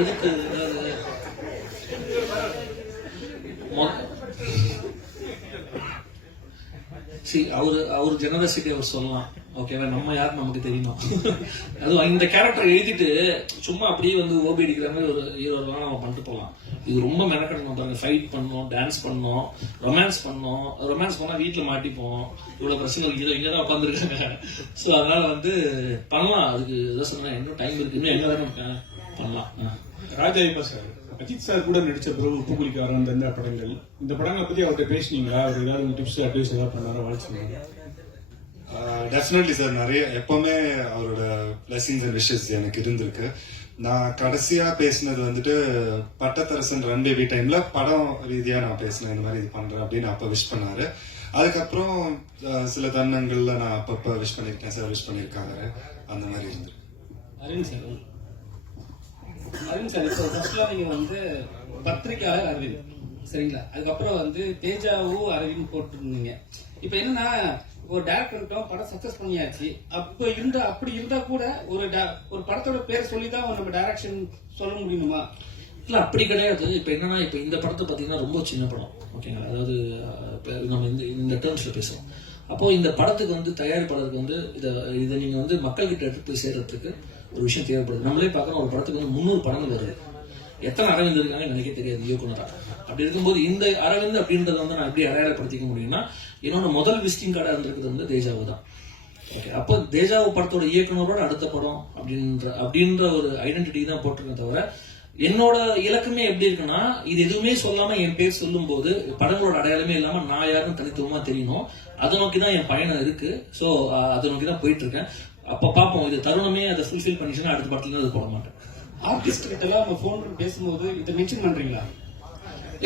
எதுக்கு அவர் ஜெனரசிட்டி அவர் சொல்லலாம். ஓகேவா, நம்ம யார் நமக்கு தெரியுமா? அதுவும் இந்த கேரக்டர் எழுதிட்டு சும்மா அப்படியே வந்து ஓபி அடிக்கிற மாதிரி ஒரு ஹீரோலாம் நம்ம பண்ணிட்டு போகலாம். இது ரொம்ப மெனக்கடணும் பாருங்க. ஃபைட் பண்ணோம், டான்ஸ் பண்ணோம், ரொமான்ஸ் பண்ணா வீட்டுல மாட்டிப்போம். இவ்வளவு பிரச்சனை இருக்கு, இங்கதான் உட்காந்துருக்காங்க. ஸோ அதனால வந்து பண்ணலாம். அதுக்கு ஏதோ சொன்னா இன்னும் டைம் இருக்கு, இன்னும் எங்க தானே பண்ணலாம். ராஜா ஐப்பா சார், அஜித் சார் கூட நடிச்ச பிறகு உப்புக்குளிக்காரன் இந்த படங்கள், இந்த படங்களை பத்தி அவர்கிட்ட பேசினீங்களா? அவர் ஏதாவது டிப்ஸ் அட்வைஸ் ஏதாவது பண்ணாரா? வாழ்த்துங்க. டெஃபினெட்லி சார், நிறைய எப்பவுமே அவரோட பிளஸிங்ஸ் அண்ட் விஷஸ் எனக்கு இருந்திருக்கு. நான் கடைசியா பேசினது வந்துட்டு பட்டத்தரசன் ரன் பேபி டைம்ல படம் ரீதியா நான் பேசினேன், இந்த மாதிரி இது பண்றேன் அப்படின்னு அப்ப விஷ் பண்ணாரு. அதுக்கப்புறம் சில தருணங்கள்ல நான் அப்பப்ப விஷ் பண்ணிருக்கேன், சார் விஷ் பண்ணிருக்காங்க, அந்த மாதிரி இருந்திருக்கு. அரவிந்த் சார், இப்போ ஃபர்ஸ்ட்ல நீங்க வந்து பத்திரிக்கையாளர் அரவிந்த், சரிங்களா? அதுக்கப்புறம் வந்து தேஜாவும் அரவிந்த் போட்டுருந்தீங்க. இப்போ என்னன்னா, ஒரு டேரக்டர்கிட்ட படம் சக்சஸ் பண்ணியாச்சு. அப்படி இருந்தா கூட ஒரு படத்தோட பேர் சொல்லிதான் நம்ம டைரக்ஷன் சொல்ல முடியுமா? இல்ல, அப்படி கிடையாது. இப்ப என்னன்னா, இப்ப இந்த படத்தை பாத்தீங்கன்னா ரொம்ப சின்ன படம். ஓகேங்களா? அதாவது நம்ம இந்த டேர்ம்ஸ்ல பேசுறோம். அப்போ இந்த படத்துக்கு வந்து தயாரிப்பாளருக்கு வந்து இதை நீங்க வந்து மக்கள் கிட்ட எடுத்து போய் சேர்றதுக்கு ஒரு விஷயம் தேவைப்படுது. நம்மளே பார்க்கணும், ஒரு படத்துக்கு வந்து 300 படங்கள் வருது. எத்தனை அரவிந்த் இருக்காங்க எனக்கே தெரியாது இயக்குனரா. அப்படி இருக்கும்போது இந்த அரவிந்த் அப்படின்றத வந்து நான் எப்படி அடையாளப்படுத்திக்க முடியும்னா, என்னோட முதல் விசிட்டிங் கார்டா இருந்திருக்கிறது வந்து தேஜாவு தான். ஓகே, அப்போ தேஜாவு படத்தோட இயக்குனரோட அடுத்த படம் அப்படின்ற ஒரு ஐடென்டிட்டி தான் போட்டிருக்கேன். தவிர என்னோட இலக்குமே எப்படி இருக்குன்னா, இது எதுவுமே சொல்லாம என் பேர் சொல்லும் போது படங்களோட அடையாளமே இல்லாம நான் யாருன்னு தனித்துவமா தெரியணும். அதை நோக்கிதான் என் பயணம் இருக்கு. சோ அதை நோக்கிதான் போயிட்டு இருக்கேன். அப்ப பாப்போம், இது தருணமே அதை ஃபுல்ஃபில் பண்ணிச்சுன்னா அடுத்த படத்துல அது போட மாட்டேன். ஆர்டிஸ்ட் கிட்ட எல்லாம் நம்ம போன் பேசும்போது இதை மென்ஷன் பண்றீங்களா?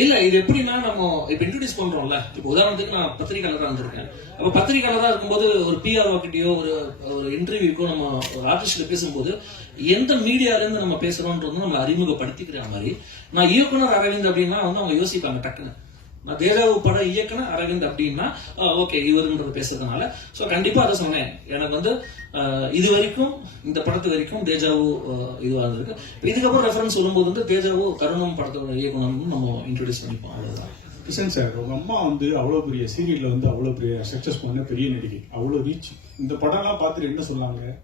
இல்ல, இது எப்படின்னா, நம்ம இப்ப இன்ட்ரோடியூஸ் பண்றோம்ல. இப்ப உதாரணத்துக்கு நான் பத்திரிகையாளராக இருந்திருக்கேன். அப்ப பத்திரிகையாளராக இருக்கும்போது ஒரு PR கிட்டயோ ஒரு இன்டர்வியூக்கோ நம்ம ஒரு ஆர்டிஸ்ட்ல பேசும்போது எந்த மீடியால இருந்து நம்ம பேசுறோம்ன்றது நம்ம அறிமுகப்படுத்திக்கிற மாதிரி. நான் இயக்குனர் அரவிந்த் அப்படின்னா வந்து அவங்க யோசிப்பாங்க டக்குன்னு. நான் தேஜாவு பட இயக்குனர் அரவிந்த் அப்படின்னா ஓகே இவருன்றது பேசுறதுனால. சோ கண்டிப்பா அதை சொன்னேன். எனக்கு வந்து இது வரைக்கும் இந்த படத்து வரைக்கும் தேஜாவு இதுவா இருந்திருக்கு. இதுக்கப்புறம் ரெஃபரன்ஸ் சொல்லும்போது வந்து தேஜாவு தருணம் படத்தோட இயக்குனர்னு நம்ம இன்ட்ரோடியூஸ் பண்ணிப்போம். அவ்வளவுதான். கிஷன் சார், உங்க அம்மா வந்து அவ்வளவு பெரிய சீரியல்ல வந்து அவ்வளவு பெரிய சக்சஸ் பண்ண பெரிய நடிகை, அவ்வளவு ரீச். இந்த படம் எல்லாம் பார்த்துட்டு என்ன சொன்னாங்க?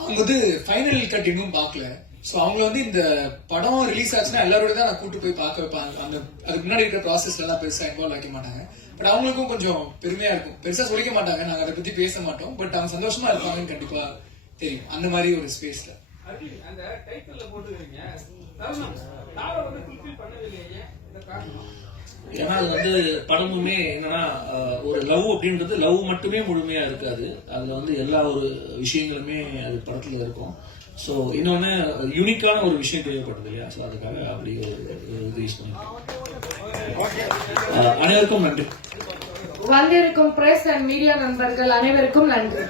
அவங்க வந்து ஃபைனல் கட் இன்னும் பார்க்கல. சோ அவங்க வந்து இந்த படம் ரிலீஸ் ஆச்சுன்னா எல்லாரோட தான் நான் கூட்டு போய் பார்க்க வைப்பாங்க. அதுக்கு முன்னாடி இருக்கிற ப்ராசஸ்ல எல்லாம் பெருசா இன்வால்வ் ஆக்க மாட்டாங்க. பட் அவங்களுக்கும் கொஞ்சம் பெருமையா இருக்கும். பெருசா சொல்லிக்க மாட்டாங்க, நாங்க அதை பத்தி பேச மாட்டோம். பட் அவங்க சந்தோஷமா இருப்பாங்கன்னு கண்டிப்பா தெரியும். அந்த மாதிரி ஒரு ஸ்பேஸ்ல அந்த டைட்டில்ல போட்டுக்கிறீங்க, ஏன்னா அது வந்து படமுமே என்னன்னா, ஒரு லவ் அப்படின்றது லவ் மட்டுமே முழுமையா இருக்காது. அதுல வந்து எல்லா ஒரு விஷயங்களுமே அது படத்துல இருக்கும். சோ இன்னொன்னு யூனிக்கான ஒரு விஷயம் தேவைப்படுது இல்லையா? சோ அதுக்காக அப்படி ஒரு இது யூஸ் பண்ணிருக்கோம். அனைவருக்கும் நன்றி. வந்திருக்கும் பிரஸ் அண்ட் மீடியா நண்பர்கள் அனைவருக்கும் நன்றி.